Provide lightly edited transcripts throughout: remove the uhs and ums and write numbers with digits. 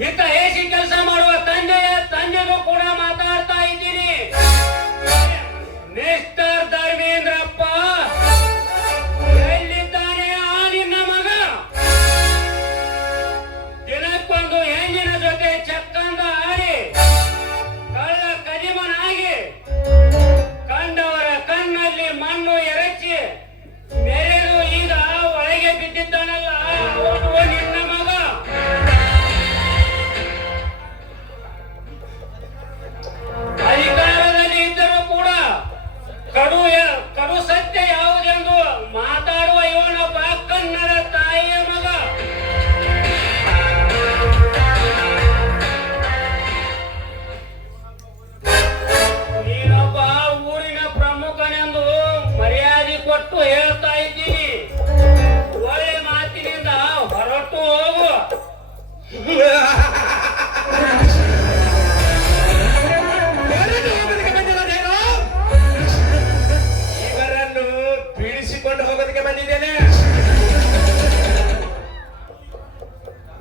ಹಿತೈಷಿ ಕೆಲಸ ಮಾಡುವ ತಂದೆಗೂ ಕೂಡ ಮಾತಾಡ್ತಾ ಇದ್ದೀನಿ. ಮಿಸ್ಟರ್ ಧರ್ಮೇಂದ್ರಪ್ಪ, ಎಲ್ಲಿದ್ದಾನೆ ಆ ನಿನ್ನ ಮಗ? ದಿನಕ್ಕೊಂದು ಹೆಣ್ಣಿನ ಜೊತೆ ಚಕ್ಕಂದ ಆಡಿ ಕಳ್ಳ ಕದಿಮನಾಗಿ ಕಂಡವರ ಕಣ್ಣಲ್ಲಿ ಮಣ್ಣು ಎರಚಿ ಮೇಲೆದು ಈಗ ಒಳಗೆ ಬಿದ್ದಿದ್ದಾನಲ್ಲ, ಅವನು ನಿನ್ನ ಮಗ. ಅಧಿಕಾರದಲ್ಲಿ ಇದ್ದರೂ ಕೂಡ ಕಡು ಸತ್ಯ ಯಾವುದೆಂದು ಮಾತಾಡುವ ಇವನೊಬ್ಬ ಕನ್ನಡ ತಾಯಿಯ ಮಗ. ನೀನೊಬ್ಬ ಊರಿನ ಪ್ರಮುಖನೆಂದು ಮರ್ಯಾದೆ ಕೊಟ್ಟು ಹೇಳ್ತಾ ಇದ್ದೀನಿ. ಒಳ್ಳೆ ಮಾತಿನಿಂದ ಹೊರಟು ಹೋಗು. ಇವರನ್ನು ಬೀಳಿಸಿಕೊಂಡು ಹೋಗೋದಕ್ಕೆ ಬಂದಿದ್ದೇನೆ.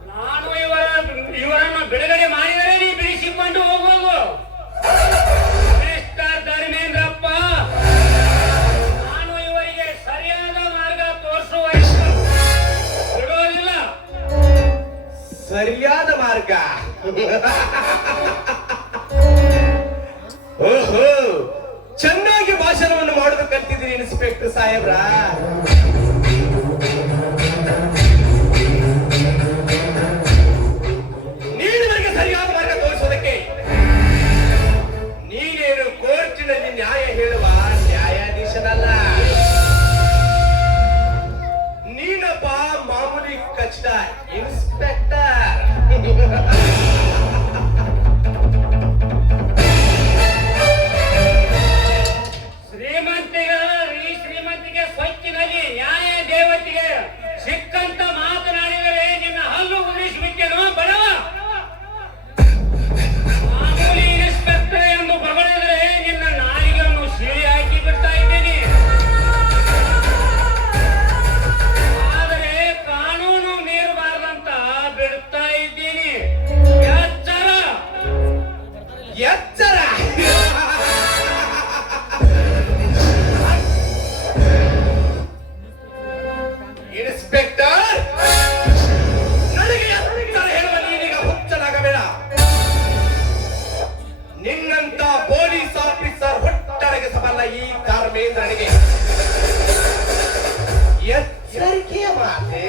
ನಾನು ಇವರನ್ನು ಬಿಡುಗಡೆ ಮಾಡಿದರೆ ನೀ ಬಿಡಿಸಿಕೊಂಡು ಹೋಗುವುದು. ಮಿಸ್ಟರ್ ಧರ್ಮೇಂದ್ರಪ್ಪ, ನಾನು ಇವರಿಗೆ ಸರಿಯಾದ ಮಾರ್ಗ ತೋರಿಸುವ ಬಿಡೋದಿಲ್ಲ. ಸರಿಯಾದ ಮಾರ್ಗ? ಓಹೋ, ಚೆನ್ನಾಗಿ ಭಾಷಣವನ್ನು ಮಾಡೋದು ಕಲ್ತಿದ್ದೀರಿ ಇನ್ಸ್ಪೆಕ್ಟರ್ ಸಾಹೇಬ್ರ. ನೀನವರಿಗೆ ಸರಿಯಾದ ಮಾರ್ಗ ತೋರಿಸೋದಕ್ಕೆ ನೀನೇನು ಕೋರ್ಟಿನಲ್ಲಿ ನ್ಯಾಯ ಹೇಳುವ ನ್ಯಾಯಾಧೀಶನಲ್ಲ. ನೀನಪ್ಪ ಮಾಮೂಲಿ ಕಚ್ಚಡ ಇನ್ಸ್ಪೆಕ್ಟರ್. ಶ್ರೀಮಂತಿಗೆ ಸ್ವಚ್ಛನಲ್ಲಿ ನ್ಯಾಯ ದೇವತೆಗೆ ಸಿಕ್ಕಂತ ಮಾತನಾಡಿದರೆ ನಿನ್ನ ಹಲ್ಲು ಉಳಿಸಬಿಟ್ಟೇನೋ ಬಡವ. ಮಾಮೂಲಿ ಇನ್ಸ್ಪೆಕ್ಟರ್ ಎಂದು ಬಗಳಿದರೆ ನಿನ್ನ ನಾಲಿಗೆಯನ್ನು ಸೀಳಿ ಹಾಕಿ ಬಿಡ್ತಾ ಇದ್ದೀನಿ. ಆದರೆ ಕಾನೂನು ಮೀರಬಾರದಂತ ಬಿಡ್ತಾ ಇದ್ದೀನಿ. ಎಚ್ಚರ ಎಚ್ಚರ. ಇನ್ಸ್ಪೆಕ್ಟರ್, ನನಗೆ ಎಚ್ಚರ ಹೇಳುವ ನೀನೀಗ ಹುಚ್ಚನಾಗಬೇಡ. ನಿನ್ನಂತ ಪೊಲೀಸ್ ಆಫೀಸರ್ ಹೊಟ್ಟಡಗೆ ಸಬಲ್ಲ ಈ ಧರ್ಮೇಂದ್ರನಿಗೆ ಎಚ್ಚರಿಕೆಯ ಮಾತೆ.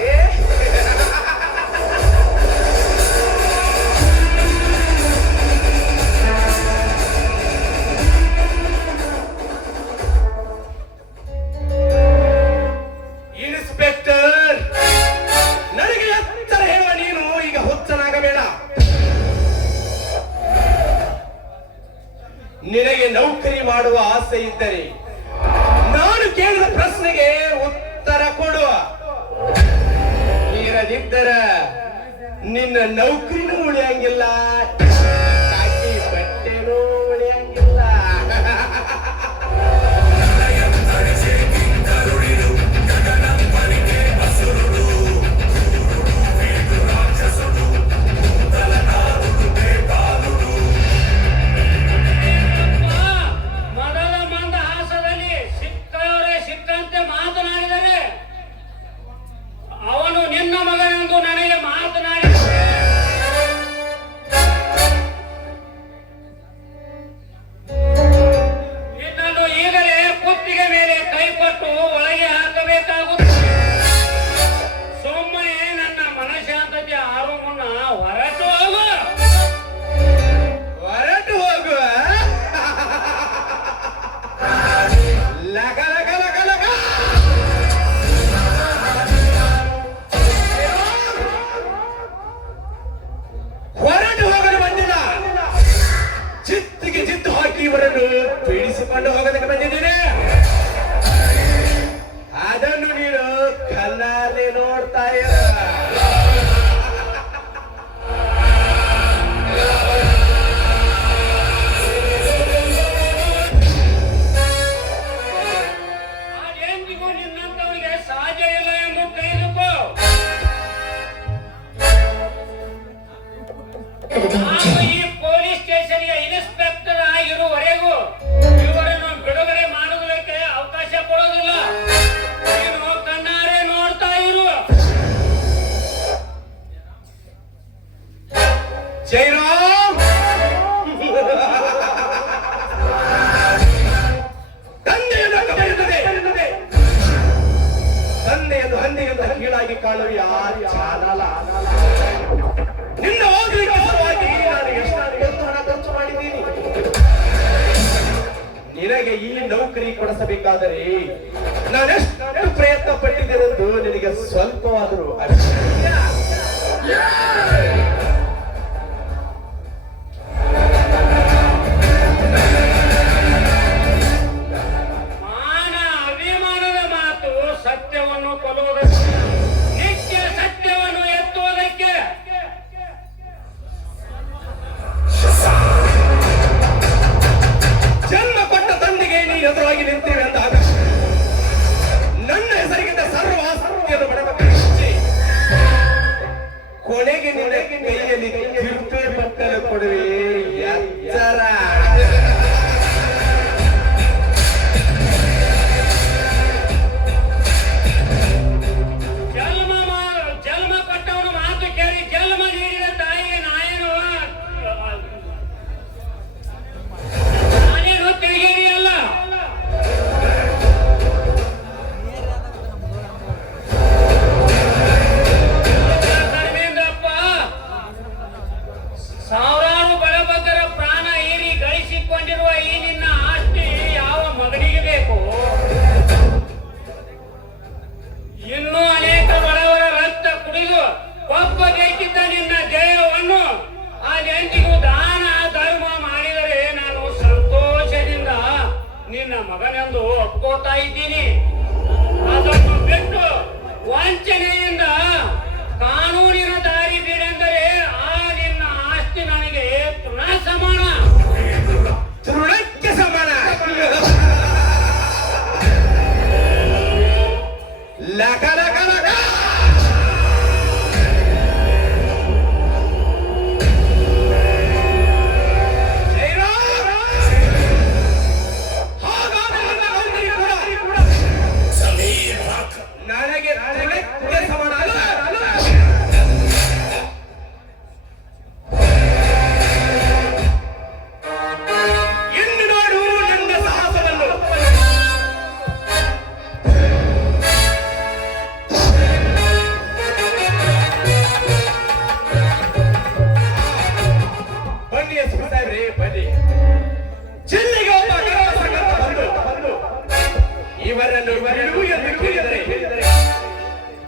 ಇನ್ಸ್ಪೆಕ್ಟರ್, ನನಗೆ ಎಚ್ಚರ ಹೇಳುವ ನೀನು ಈಗ ಹುಚ್ಚನಾಗಬೇಡ. ನಿನಗೆ ನೌಕರಿ ಮಾಡುವ ಆಸೆ ಇದ್ದರೆ ನಾನು ಕೇಳಿದ ಪ್ರಶ್ನೆಗೆ ಉತ್ತರ ಕೊಡುವ. ಇರದಿದ್ದರ ನಿನ್ನ ನೌಕರಿನೂ ಉಳಿಯಂಗಿಲ್ಲ, ಕಾಕಿ ಬಟ್ಟೆನೂ ಉಳಿಯಂಗಿಲ್ಲ. ಮೊದಲ ಮಂದಹಾಸದಲ್ಲಿ ಸಿಕ್ಕವರೇ ಸಿಕ್ಕಂತೆ ಮಾತನಾಡಿದರೆ ಅವನು ನಿನ್ನ ಮಗನೆಂದು ನನಗೆ ಮಾತನಾಡಿದರೆ ನಿನ್ನನ್ನು ಈಗಲೇ ಕುತ್ತಿಗೆ ಮೇಲೆ ಕೈಕೊಟ್ಟು ಒಳಗೆ ಹಾಕಬೇಕಾಗುತ್ತದೆ. ಸುಮ್ಮನೆ ನನ್ನ ಮನಶಾಂತತೆ ಆರು ಮುನ್ನ ಹೊರಟು ಹೋಗು. ಹೊರಟು ಹೋಗುವ. ಲಗ ಲಗ ಲಗ ಲಗ. ಹೊರಟು ಹೋಗಲು ಬಂದಿಲ್ಲ, ಚಿತ್ತಿಗೆ ಚಿತ್ತು ಹಾಕಿ ಇವರನ್ನು ಪೀಡಿಸಿಕೊಂಡು ಹೋಗೋದಕ್ಕೆ ಬಂದಿದ್ದೀನಿ. ಅದನ್ನು ನೀನು ಮಂದಿಗಿಂತ ಕೀಳಾಗಿ ಕಾಣುವ ಯಾರು ಚಾಲಲ್ಲ. ನಿನ್ನ ಹೋಗ್ಲಿಕ್ಕೆ ಸಲುವಾಗಿ ನಾನು ಎಷ್ಟು ಹಣ ಖರ್ಚು ಮಾಡಿದ್ದೀನಿ. ನಿನಗೆ ಈ ನೌಕರಿ ಕೊಡಿಸಬೇಕಾದರೆ ನಾನೆಷ್ಟು ಪ್ರಯತ್ನ ಪಟ್ಟಿದ್ದೇನೆಂದು ನಿನಗೆ ಸ್ವಲ್ಪವಾದರೂ ಮಾನ ಅಭಿಮಾನದ ಮಾತು ಸತ್ಯವನ್ನು ಕೊಲ್ಲುವುದಕ್ಕೆ, ನಿತ್ಯ ಸತ್ಯವನ್ನು ಎತ್ತುವುದಕ್ಕೆ. ಜನ್ಮ ಕೊಟ್ಟ ತಂದೆಗೆ ನೀ ಎದುರಾಗಿ ನಿಂತೇವೆ ಅಂದಾಗ ನನ್ನ ಹೆಸರಿಗಿಂತ ಸರ್ವ ಆಸ್ತಿಯನ್ನು ಬಡಬಗ್ಗಿಸಿ ಕೊನೆಗೆ ನಿನ್ನ ಕೈಯಲ್ಲಿ ತಿರುಪೆ ಪಟ್ಟಲು ಕೊಡುವೆ ಎಚ್ಚರ. ಜನ್ಮ ಕೊಟ್ಟವನು ಮಾತು ಕೇಳಿ ಜನ್ಮ ನೀಡಿದ ತಾಯಿಗೆ ನಾನೇನು ತಿಳಿಗೇರಿಯಲ್ಲ. ಧರ್ಮೇಂದ್ರಪ್ಪ ಸಾವಿರಾರು ಬಡಬಗ್ಗರ ಪ್ರಾಣ ಹೀರಿ ಗಳಿಸಿಕೊಂಡಿರುವ ಈ ನಿನ್ನ ಆಸ್ತಿ ಯಾವ ಮಗನಿಗೆ ಬೇಕು? ಇನ್ನೂ ಅನೇಕ ಬಡವರ ರಕ್ತ ಕುಡಿದು ಒಪ್ಪಬೇಕಿದ್ದ ನಿನ್ನ ಜಯವನ್ನು ಆ ಜಯಂತಿಗೂ ದಾನ ಧರ್ಮ ಮಾಡಿದರೆ ನಾನು ಸಂತೋಷದಿಂದ ನಿನ್ನ ಮಗನೆಂದು ಒಪ್ಕೋತಾ ಇದ್ದೀನಿ. ಅದನ್ನು ಬಿಟ್ಟು ವಂಚನೆಯಿಂದ ಕಾನೂನಿನ ದಾರಿ ಬಿಡೆಂದರೆ ಆ ನಿನ್ನ ಆಸ್ತಿ ನನಗೆ ತೃಣ ಸಮಾನ. ತೃಣಕ್ಕೆ ಸಮಾನ. ಲಕ ಲಕ ಲಕ. ನನಗೆ ತೃಣಕ್ಕೆ ಸಮಾನ ಅಲ್ಲ. ಇನ್ನು ನೋಡು ನಿನ್ನ ಸಾಹಸವನ್ನು. ಬನ್ನಿ ಸಾಹೇಬ್ರೆ ಬನ್ನಿ. ಜಿಲ್ಲೆಗೆ ಒಬ್ಬ ಅಗರಸಂಗತ ಬಂದು ಇವರನ್ನು ಬಿಡು ಎಂದು ಕೇಳಿದರೆ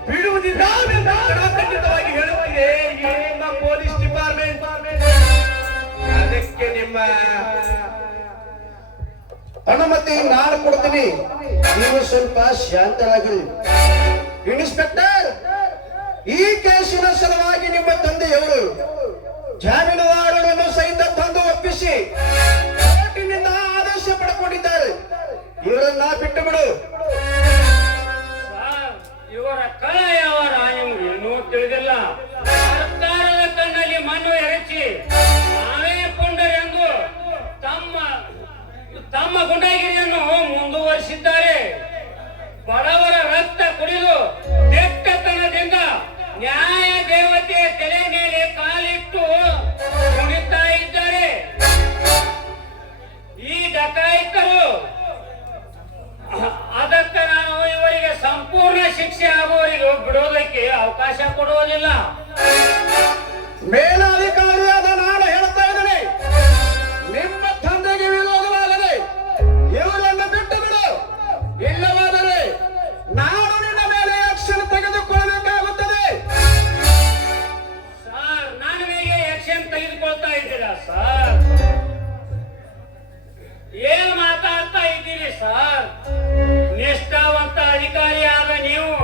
ಬಿಡುವುದಿಲ್ಲ ಎಂದು ಖಂಡಿತವಾಗಿ ಹೇಳುತ್ತಿದೆ ನಿಮ್ಮ ಪೊಲೀಸ್ ಡಿಪಾರ್ಟ್ಮೆಂಟ್. ಅದಕ್ಕೆ ನಿಮ್ಮ ಅನುಮತಿ ನಾನು ಕೊಡ್ತೀನಿ, ನೀವು ಸ್ವಲ್ಪ ಶಾಂತರಾಗಿರಿ. ಇನ್ಸ್ಪೆಕ್ಟರ್, ಈ ಕೇಸಿನ ಸಲುವಾಗಿ ನಿಮ್ಮ ತಂದೆಯವರು ಜಾಮೀನುದಾರರನ್ನು ಸಹಿತ ತಂದು ಒಪ್ಪಿಸಿ ಕೋರ್ಟಿನಿಂದ ಆದೇಶ ಪಡ್ಕೊಂಡಿದ್ದಾರೆ. ಇವರನ್ನ ಬಿಟ್ಟು ಬಿಡು. ಇವರ ಕಳ ಯಾವರ ನಿಮ್ಗೆ ಇನ್ನೂ ತಿಳಿದಿಲ್ಲ. ಸರ್ಕಾರದ ಕಣ್ಣಲ್ಲಿ ಮಣ್ಣು ಎರಚಿ ನಾವೇ ಕೊಂಡರೆಂದು ತಮ್ಮ ಗುಂಡಾಗಿರಿಯನ್ನು ಮುಂದುವರಿಸಿದ್ದಾರೆ. ಬಡವರ ರಕ್ತ ಕುಡಿದು ದಿಟ್ಟತನದಿಂದ ನ್ಯಾಯ ದೇವತೆಯ ತಲೆ ಮೇಲೆ ಕಾಲಿಟ್ಟು ಕುಣಿತಾ ಇದ್ದಾರೆ. ಈ ಡಕಾಯಿತರು ಅದಕ್ಕೆ ನಾನು ಇವರಿಗೆ ಸಂಪೂರ್ಣ ಶಿಕ್ಷೆ ಆಗುವವರೆಗೂ ಬಿಡೋದಕ್ಕೆ ಅವಕಾಶ ಕೊಡುವುದಿಲ್ಲ. ಮೇಲಾಧಿಕಾರಿಯಾದ ನಾನು ಹೇಳ್ತಾ ಇದ್ದೇನೆ, ನಿಮ್ಮ ತಂದೆಗೆ ವಿರೋಧವಾಗದೆ ಇವರನ್ನು ಬಿಟ್ಟು ಬಿಡು. ಇಲ್ಲವಾದರೆ ನಾನು ನಿನ್ನ ಮೇಲೆ ಆಕ್ಷನ್ ತೆಗೆದುಕೊಳ್ಳಬೇಕಾಗುತ್ತದೆ. ಸರ್, ನನ್ನ ಮೇಲೆ ಆಕ್ಷನ್ ತೆಗೆದುಕೊಳ್ತಾ ಇದ್ದೀರಾ ಸರ್? ಏನ್ ಮಾತಾಡ್ತಾ ಇದ್ದೀರಿ ಸರ್? ನಿಷ್ಠಾವಂತ ಅಧಿಕಾರಿಯಾದ ನೀವು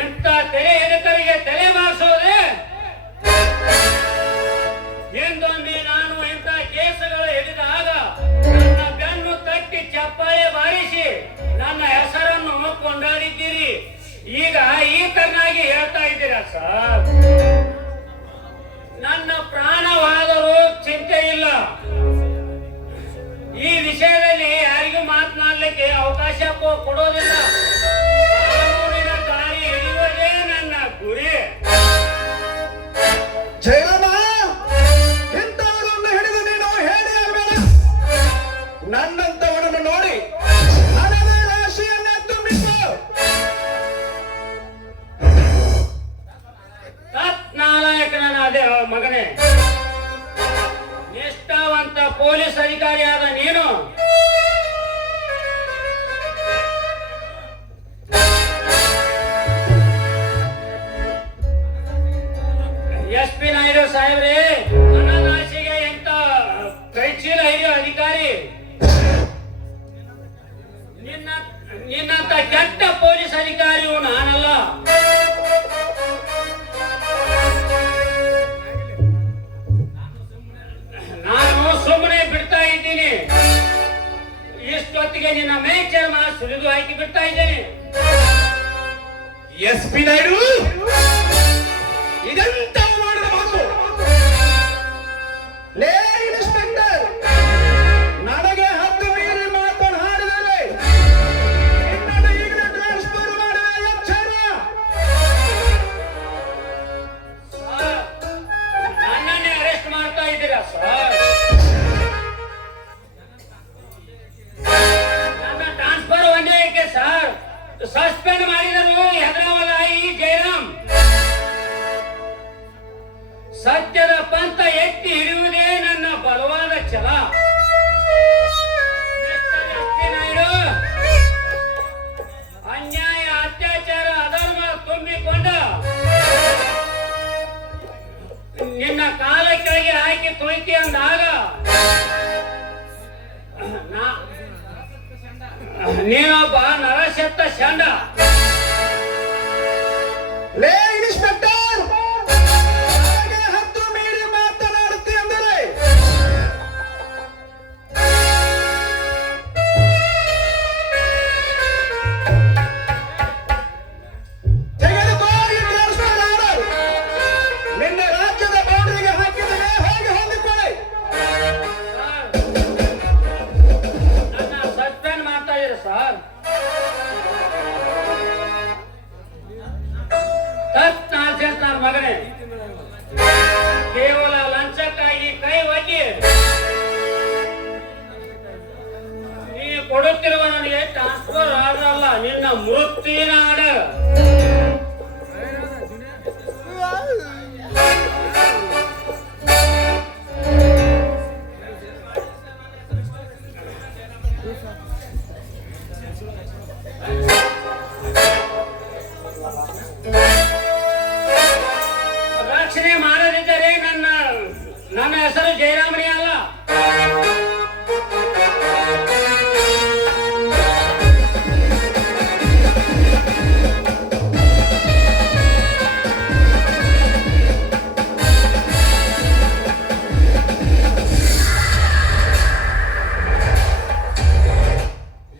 ಇಂಥ ತೆರೆ ಎಡಕರಿಗೆ ತಲೆ ಬಾರಿಸೋದೆ? ಹಿಂದೊಮ್ಮೆ ನಾನು ಇಂಥ ಕೇಸುಗಳು ಹಿಡಿದಾಗ ನನ್ನ ಬೆನ್ನು ತಟ್ಟಿ ಚಪ್ಪಾಳೆ ಬಾರಿಸಿ ನನ್ನ ಹೆಸರನ್ನು ಕೊಂಡಾಡಿದ್ದೀರಿ. ಈಗ ಈ ತರನಾಗಿ ಹೇಳ್ತಾ ಇದ್ದೀರಾ ಸರ್? ನನ್ನ ಪ್ರಾಣವಾದರೂ ಚಿಂತೆ ಇಲ್ಲ. ಈ ವಿಷಯದಲ್ಲಿ ಯಾರಿಗೂ ಮಾತನಾಡಲಿಕ್ಕೆ ಅವಕಾಶ ಕೊಡೋದಿಲ್ಲ. ಕಾನೂನಿನ ದಾರಿ ಹಿಡಿಯುವುದೇ ನನ್ನ ಗುರಿ. ಜಯರಾಮ, ಇಂಥವರನ್ನು ಹಿಡಿದು ನೀನು ಹೇಳಿ ಆಗಬೇಡ. ನನ್ನಂತವರನ್ನು ನೋಡಿ ಹಣದ ರಾಶಿಯನ್ನೇ ತುಂಬಿಸು. ನಿನ್ನಂತ ಕೆಟ್ಟ ಪೊಲೀಸ್ ಅಧಿಕಾರಿಯು ನಾನಲ್ಲ. ನಾನು ಸುಮ್ಮನೆ ಬಿಡ್ತಾ ಇದ್ದೀನಿ. ಇಷ್ಟೊತ್ತಿಗೆ ನಿನ್ನ ಮೇಲ್ಚರ್ಮ ಸುರಿದು ಹಾಕಿ ಬಿಡ್ತಾ ಇದ್ದೇನೆ. SP ನಾಯ್ಡು, ಇದೆಂತ ಮಾಡಿದ ಮಾತು? ಲೇ ಇನ್ಸ್ಪೆಕ್ಟರ್, ನನಗೆ ಹತ್ತು ಮೀರಿ ಮಾತನಾಡಿದರೆ ನಿನ್ನನ್ನು ಈಗಲೇ ಟ್ರಾನ್ಸ್ಫರ್ ಮಾಡುವ ಎಚ್ಚರ. ಸರ್, ನನ್ನನ್ನೇ ಅರೆಸ್ಟ್ ಮಾಡ್ತಾ ಇದ್ದೀರಾ ಸರ್? ನನ್ನ ಟ್ರಾನ್ಸ್ಫರ್ ಒಂದೇ ಏಕೆ ಸರ್? ಸಸ್ಪೆಂಡ್ ಮಾಡಿದರು ಹೆದರಾವಲ್ಲ ಈ ಜಯರಾಮ್. ಸತ್ಯದ ಪಂಥ ಎತ್ತಿ ಹಿಡಿಯುವುದೇ ನನ್ನ ಬಲವಾದ ಛಲ. ಮಿಸ್ಟರ್ SP ನಾಯ್ಡು, ಅನ್ಯಾಯ, ಅತ್ಯಾಚಾರ, ಅಧರ್ಮ ತುಂಬಿಕೊಂಡ ನಿನ್ನ ಕಾಲ ಕೆಳಗೆ ಹಾಕಿ ತೊಯ್ತಿ ಅಂದಾಗ ನೀನೊಬ್ಬ ನರಶತ್ತ ಷಂಡ. ಲೇ ಇನ್ಸ್ಪೆಕ್ಟರ್, ನನಗೆ ಹತ್ತು ಮೀರಿ ಮಾತನಾಡುತ್ತಿ ಅಂದರೆ ತೆಗೆದುಕೋ ಈ ಟ್ರಾನ್ಸ್ಫರ್ ಆರ್ಡರ್. ನಿನ್ನ ರಾಜ್ಯದ ಬೌಂಡ್ರಿಗೆ ಹಾಕಿದರೆ ಹೇಗೆ ಹೊಂದಿಕೊಳ್ಳಿ? ನನ್ನ ಸಸ್ಪೆಂಡ್ ಮಾಡ್ತಾ ಇದ್ದೀರಾ ಸರ್? ನನ್ನ ಮಗನೇ, ಕೇವಲ ಲಂಚಕ್ಕಾಗಿ ಕೈ ಒಡ್ಡಿ ನೀ ಕೊಡುತ್ತಿರುವ ನನಗೆ ಟ್ರಾನ್ಸ್ಫರ್ ಆರ್ಡರ್ ಅಲ್ಲ, ನಿನ್ನ ಮೃತ್ಯುವಿನ ಆರ್ಡರ್. ರಕ್ಷಣೆ ಮಾಡದಿದ್ದರೆ ನನ್ನ ಹೆಸರು ಜಯರಾಮಣಿ ಅಲ್ಲ.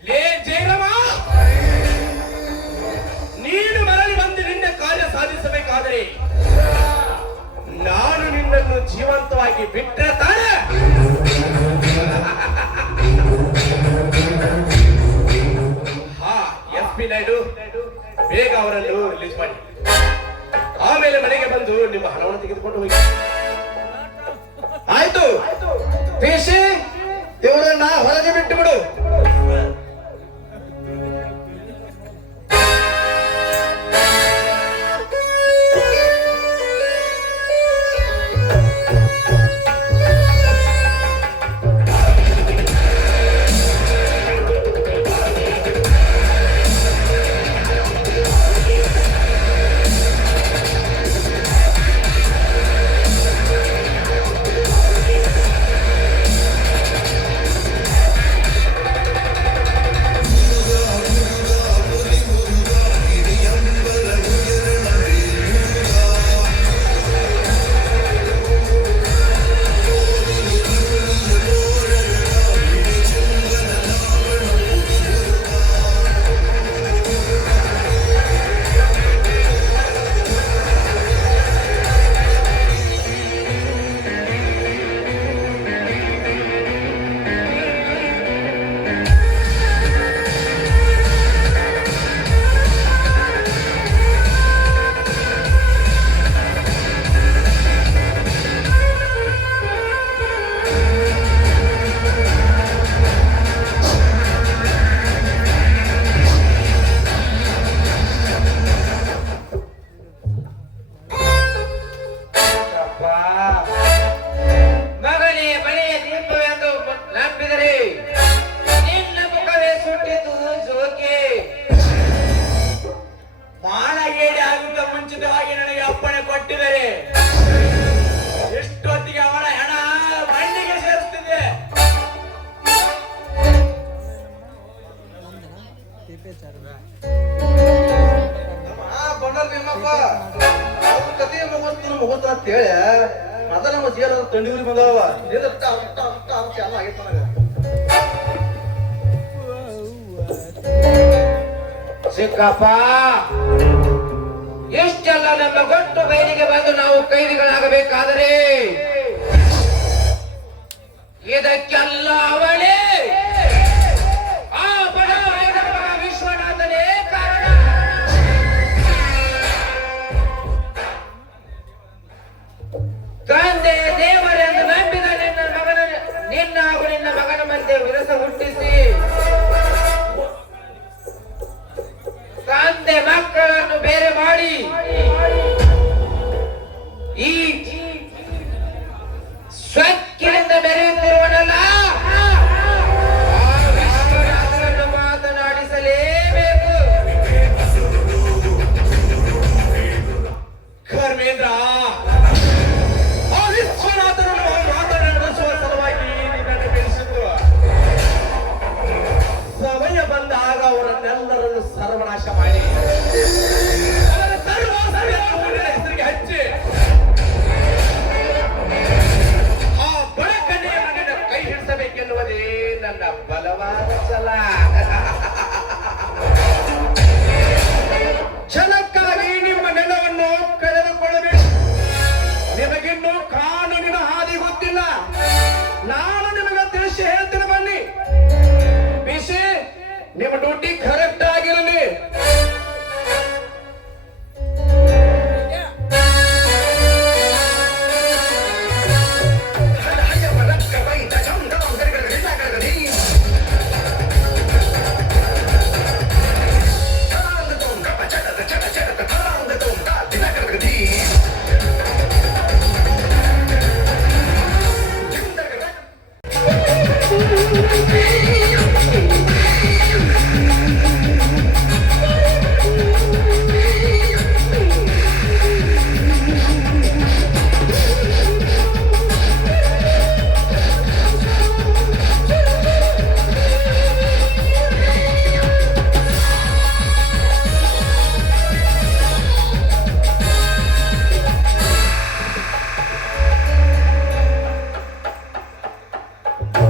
ಲೇ ಜಯರಾಮ, ನೀನು ಮರಳಿ ಬಂದು ನಿನ್ನ ಕಾರ್ಯ ಸಾಧಿಸಬೇಕಾದರೆ ನಾನು ನಿನ್ನನ್ನು ಜೀವಂತವಾಗಿ ಬಿಟ್ಟರೆ ತಾನೆ? ಹಾ, SP ನಾಯ್ಡು, ಬೇಗ ಅವರನ್ನು ರಿಲೀಸ್ ಮಾಡಿ. ಆಮೇಲೆ ಮನೆಗೆ ಬಂದು ನಿಮ್ಮ ಹಣವನ್ನು ತೆಗೆದುಕೊಂಡು ಹೋಗಿ. ಆಯ್ತು PC, ಇವರನ್ನ ಹೊರಗೆ ಬಿಟ್ಟು ಬಿಡು. ಬಂಡಲ್ ಭೀಮಪ್ಪ ಅವ್ರ ಕತೆ ಮುಗಿಸ್ತು ಅಂತ ಹೇಳಿ ಅದ ನಮ್ಮ ಜೀವನ ತಂಡಿವ್ರಿ ಬಂದವ ಎಲ್ಲ ಆಗೈತ ನನಗ ಸಿಕ್ಕಪ್ಪ ಇಷ್ಟೆಲ್ಲ ನಮ್ಮ ಗೊತ್ತು ಬಯಲಿಗೆ ಬಂದು ನಾವು ಕೈದಿಗಳಾಗಬೇಕಾದರೆ ಇದಕ್ಕೆಲ್ಲ ಅವಳೇ ಆ ಬಡ ವಿಶ್ವನಾಥನೇ ಕಾರಣ. ತಂದೆ ದೇವರೆಂದು ನಂಬಿದ ನಿನ್ನ ಹಾಗೂ ನಿನ್ನ ಮಗನ ಮಧ್ಯೆ ವಿರಸ ಹುಟ್ಟಿಸಿ ತಂದೆ ಮಕ್ಕಳನ್ನು ಬೇರೆ ಮಾಡಿ ಈ ಸ್ವಚ್ಛಿನಿಂದ ಮೆರೆಯುತ್ತಿರುವನಲ್ಲ ವಿಶ್ವನಾಥನನ್ನು ಮಾತನಾಡಿಸಲೇಬೇಕು. ಧರ್ಮೇಂದ್ರ ಆ ವಿಶ್ವನಾಥನನ್ನು ಮಾತನಾಡಿಸುವ ಸಲುವಾಗಿ ನಿನ್ನನ್ನು ಬೆಳೆಸಿದ್ರು. ಸಮಯ ಬಂದಾಗ ಅವರನ್ನೆಲ್ಲರನ್ನು ಸರ್ವನಾಶ ಮಾಡಿ ಅವರ ಸರ್ವಾಸನೆಯನ್ನು ನಿನ್ನ ಹೆಸರಿಗೆ ಹಚ್ಚಿ ಆ ಬಡಕನ್ನೆಯ ಮಗನ ಕೈ ಹಿಡಿಸಬೇಕೆನ್ನುವುದೇ ನನ್ನ ಬಲವಾದ ಛಲ. ಛಲಕ್ಕಾಗಿ ನಿಮ್ಮ ನೆಲವನ್ನು ಕಳೆದುಕೊಳ್ಳಬೇಕು. ನಿಮಗಿನ್ನೂ ಕಾನೂನಿನ ಹಾದಿ ಗೊತ್ತಿಲ್ಲ. ನಾನು ನಿಮಗೆ ತಿಳಿಸಿ ಹೇಳ್ತೀನಿ ಬನ್ನಿ. ಬಿಸಿ ನಿಮ್ಮ ಡ್ಯೂಟಿ ಕರೆಕ್ಟ್ ಆಗಿರಲಿ.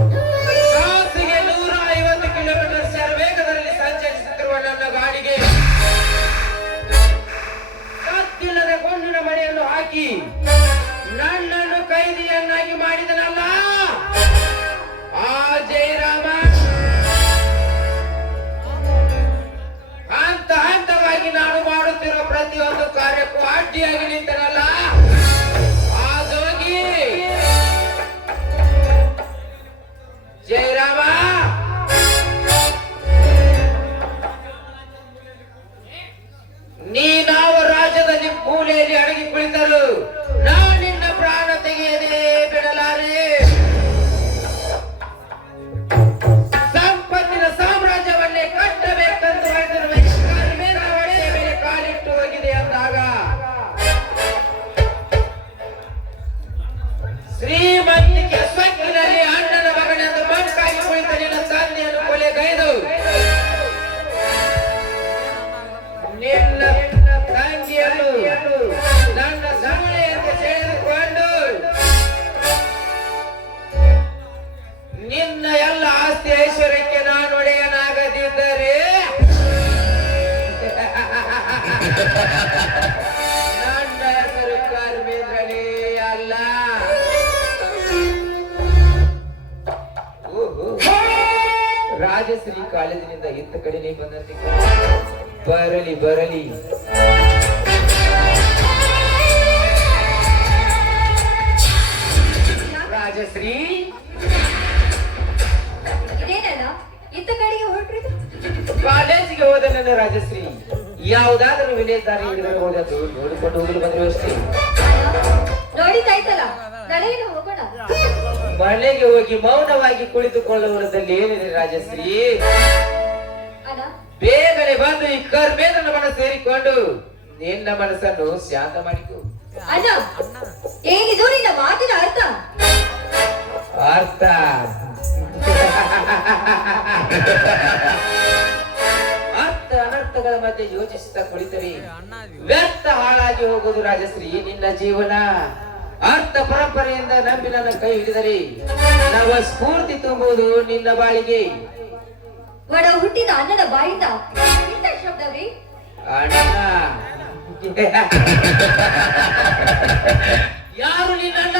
ತಾಸಿಗೆ 150 ಕಿಲೋಮೀಟರ್ ವೇಗದಲ್ಲಿ ಸಂಚರಿಸುತ್ತಿರುವ ನನ್ನ ಗಾಡಿಗೆ ಕತ್ತಿಲ್ಲದ ಗೊಂಡಿನ ಮಳೆಯನ್ನು ಹಾಕಿ ನನ್ನನ್ನು ಕೈದಿಯನ್ನಾಗಿ ಮಾಡಿದನಲ್ಲ ಆ ಜಯರಾಮ ಹಂತ ಹಂತವಾಗಿ ನಾನು ಮಾಡುತ್ತಿರುವ ಪ್ರತಿಯೊಂದು ಕಾರ್ಯಕ್ಕೂ ಅಡ್ಡಿಯಾಗಿ ನಿಂತನಲ್ಲ ಆ ಜೋಗಿ ಜಯರಾಮ. ನೀನಾವ ರಾಜ್ಯದಲ್ಲಿ ಮೂಲೆಯಲ್ಲಿ ಅಡಗಿ ಕುಳಿತರು ನಿನ್ನ ಪ್ರಾಣ ತೆಗೆಯದೇ ಬಿಡಲಾರೆ. ಸಂಪತ್ತಿನ ಸಾಮ್ರಾಜ್ಯವನ್ನೇ ಕಟ್ಟಬೇಕೆಂದು ಹೊರಟಿರುವ ಒಡೆಯ ಮೇಲೆ ಕಾಲಿಟ್ಟು ಹೋಗಿದೆ ಅಂದಾಗ ಶ್ರೀಮಂತಿಕೆ ಸ್ವಕ್ಕಿನಲ್ಲಿ ಅಣ್ಣನ ಮಗನೆಂದು ಮಂಕಾಗಿ ಕುಳಿತ ನಿನ್ನ ತಂದೆಯನ್ನು ಕೊಲೆಗೈದು ನಿನ್ನ ತಂಗಿಯನ್ನು ನನ್ನ ಸೊಳ್ಳೆಯಂತೆ ಸೆಳೆದುಕೊಂಡು ನಿನ್ನ ಎಲ್ಲ ಆಸ್ತಿ ಐಶ್ವರ್ಯಕ್ಕೆ ನಾನು ಒಡೆಯನಾಗದಿದ್ದರೆ ನನ್ನ ಹೆಸರು ಧರ್ಮೇಂದ್ರನೇ ಅಲ್ಲ. ರಾಜಶ್ರೀ ಕಾಲೇಜಿನಿಂದ ಇತ್ತ ಕಡೆನೇ ಬಂದಂತೆ ಬರಲಿ ಬರಲಿ. ರಾಜಶ್ರೀ ಇದೇನಲ್ಲ ಇತ್ತ ಕಡೆಗೆ ಹೊರಟ್ರಿದು? ಕಾಲೇಜಿಗೆ ಹೋದ ನನ್ನ ರಾಜಶ್ರೀ ಯಾವುದಾದರೂ ವಿಲೇಜ್ ದಾರಿ ಹಿಡಿದರೆ ಹೋದದ್ದು ನೋಡಿಕೊಂಡು ಹೋಗಲು ಬಂದ್ರು ಅಷ್ಟೇ. ನೋಡಿದ್ದಾಯ್ತಲ್ಲ ನಡೆಯನ್ನು ಹೋಗೋಣ. ಮನೆಗೆ ಹೋಗಿ ಮೌನವಾಗಿ ಕುಳಿತುಕೊಳ್ಳುವುದರಲ್ಲಿ ಏನಿದೆ ರಾಜಶ್ರೀ? ಅಣ್ಣ ಬೇಗನೆ ಬಂದು ಈ ಕರ್ಮೇಂದ್ರನ ಮನಸ್ಸು ಸೇರಿಕೊಂಡು ನಿನ್ನ ಮನಸ್ಸನ್ನು ಶಾಂತ ಮಾಡಿತು. ಅಣ್ಣ ಏನಿದು ನಿನ್ನ ಮಾತಿನ ಅರ್ಥ? ಅರ್ಥ ಅರ್ಥ ಮಾತುಗಳ ಮಧ್ಯೆ ಯೋಚಿಸುತ್ತಾ ಕುಳಿತರೆ ವ್ಯರ್ಥ ಹಾಳಾಗಿ ಹೋಗುವುದು ರಾಜಶ್ರೀ ನಿನ್ನ ಜೀವನ. ಅರ್ಥ ಪರಂಪರೆಯಿಂದ ನಂಬಿ ನನ್ನ ಕೈ ಹಿಡಿದರೆ ನವ ಸ್ಫೂರ್ತಿ ತುಂಬುವುದು ನಿನ್ನ ಬಾಳಿಗೆ. ಒಡ ಹುಟ್ಟಿದ ಅಣ್ಣನ ಬಾಯಿಂದ ಇಂಥ ಶಬ್ದವೇ? ಅಣ್ಣ ಯಾರು ನಿನ್ನ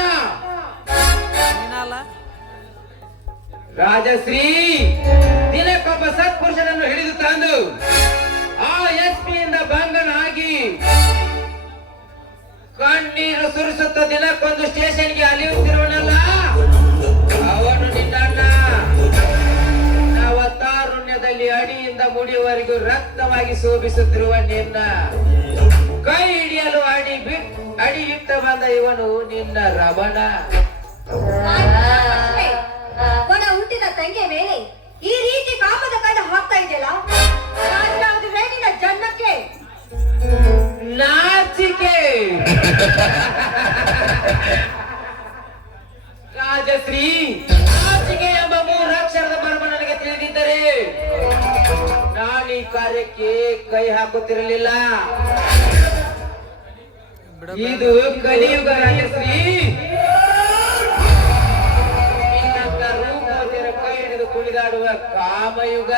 ರಾಜಶ್ರೀ? ದಿನಕ್ಕೊಬ್ಬ ಸತ್ಪುರುಷನನ್ನು ಹಿಡಿದು ತಂದು ಆ ಎಸ್ಪಿಯಿಂದ ಬಂಧನಾಗಿ ಕಣ್ಣೀರು ಸುರಿಸುತ್ತ ದಿನಕ್ಕೊಂದು ಸ್ಟೇಷನ್ಗೆ ಅಲಿಯುತ್ತಿರುವನಲ್ಲ ಅವನು ನಿನ್ನ ನವತಾರುಣ್ಯದಲ್ಲಿ ಅಡಿಯಿಂದ ಮುಡಿಯವರೆಗೂ ರಕ್ತವಾಗಿ ಶೋಭಿಸುತ್ತಿರುವ ನಿನ್ನ ಕೈ ಹಿಡಿಯಲು ಅಡಿ ಇಟ್ಟ ಬಂದ ಇವನು ನಿನ್ನ ರಮಣ. ಒಡ ಹುಟ್ಟಿದ ತಂಗಿಯ ಮೇಲೆ ಈ ರೀತಿ ಕಾಮದ ಕಣ್ಣು ಹಾಕ್ತಾ ಇದೆಯಲ್ಲ, ನಿನ್ನ ಜನ್ಮಕ್ಕೆ ನಾಚಿಕೆ. ರಾಜಶ್ರೀ, ನಾಚಿಕೆ ಎಂಬ 3 ಅಕ್ಷರದ ಮರ್ಮ ನನಗೆ ತಿಳಿದಿದ್ದರೆ ನಾನು ಈ ಕಾರ್ಯಕ್ಕೆ ಕೈ ಹಾಕುತ್ತಿರಲಿಲ್ಲ. ಇದು ಕಲಿಯುಗ ರಾಜಶ್ರೀ. ನಿನ್ನಂತ ರೂಪವತಿಯರ ಕೈ ಹಿಡಿದು ಕುಣಿದಾಡುವ ಕಾಮಯುಗ.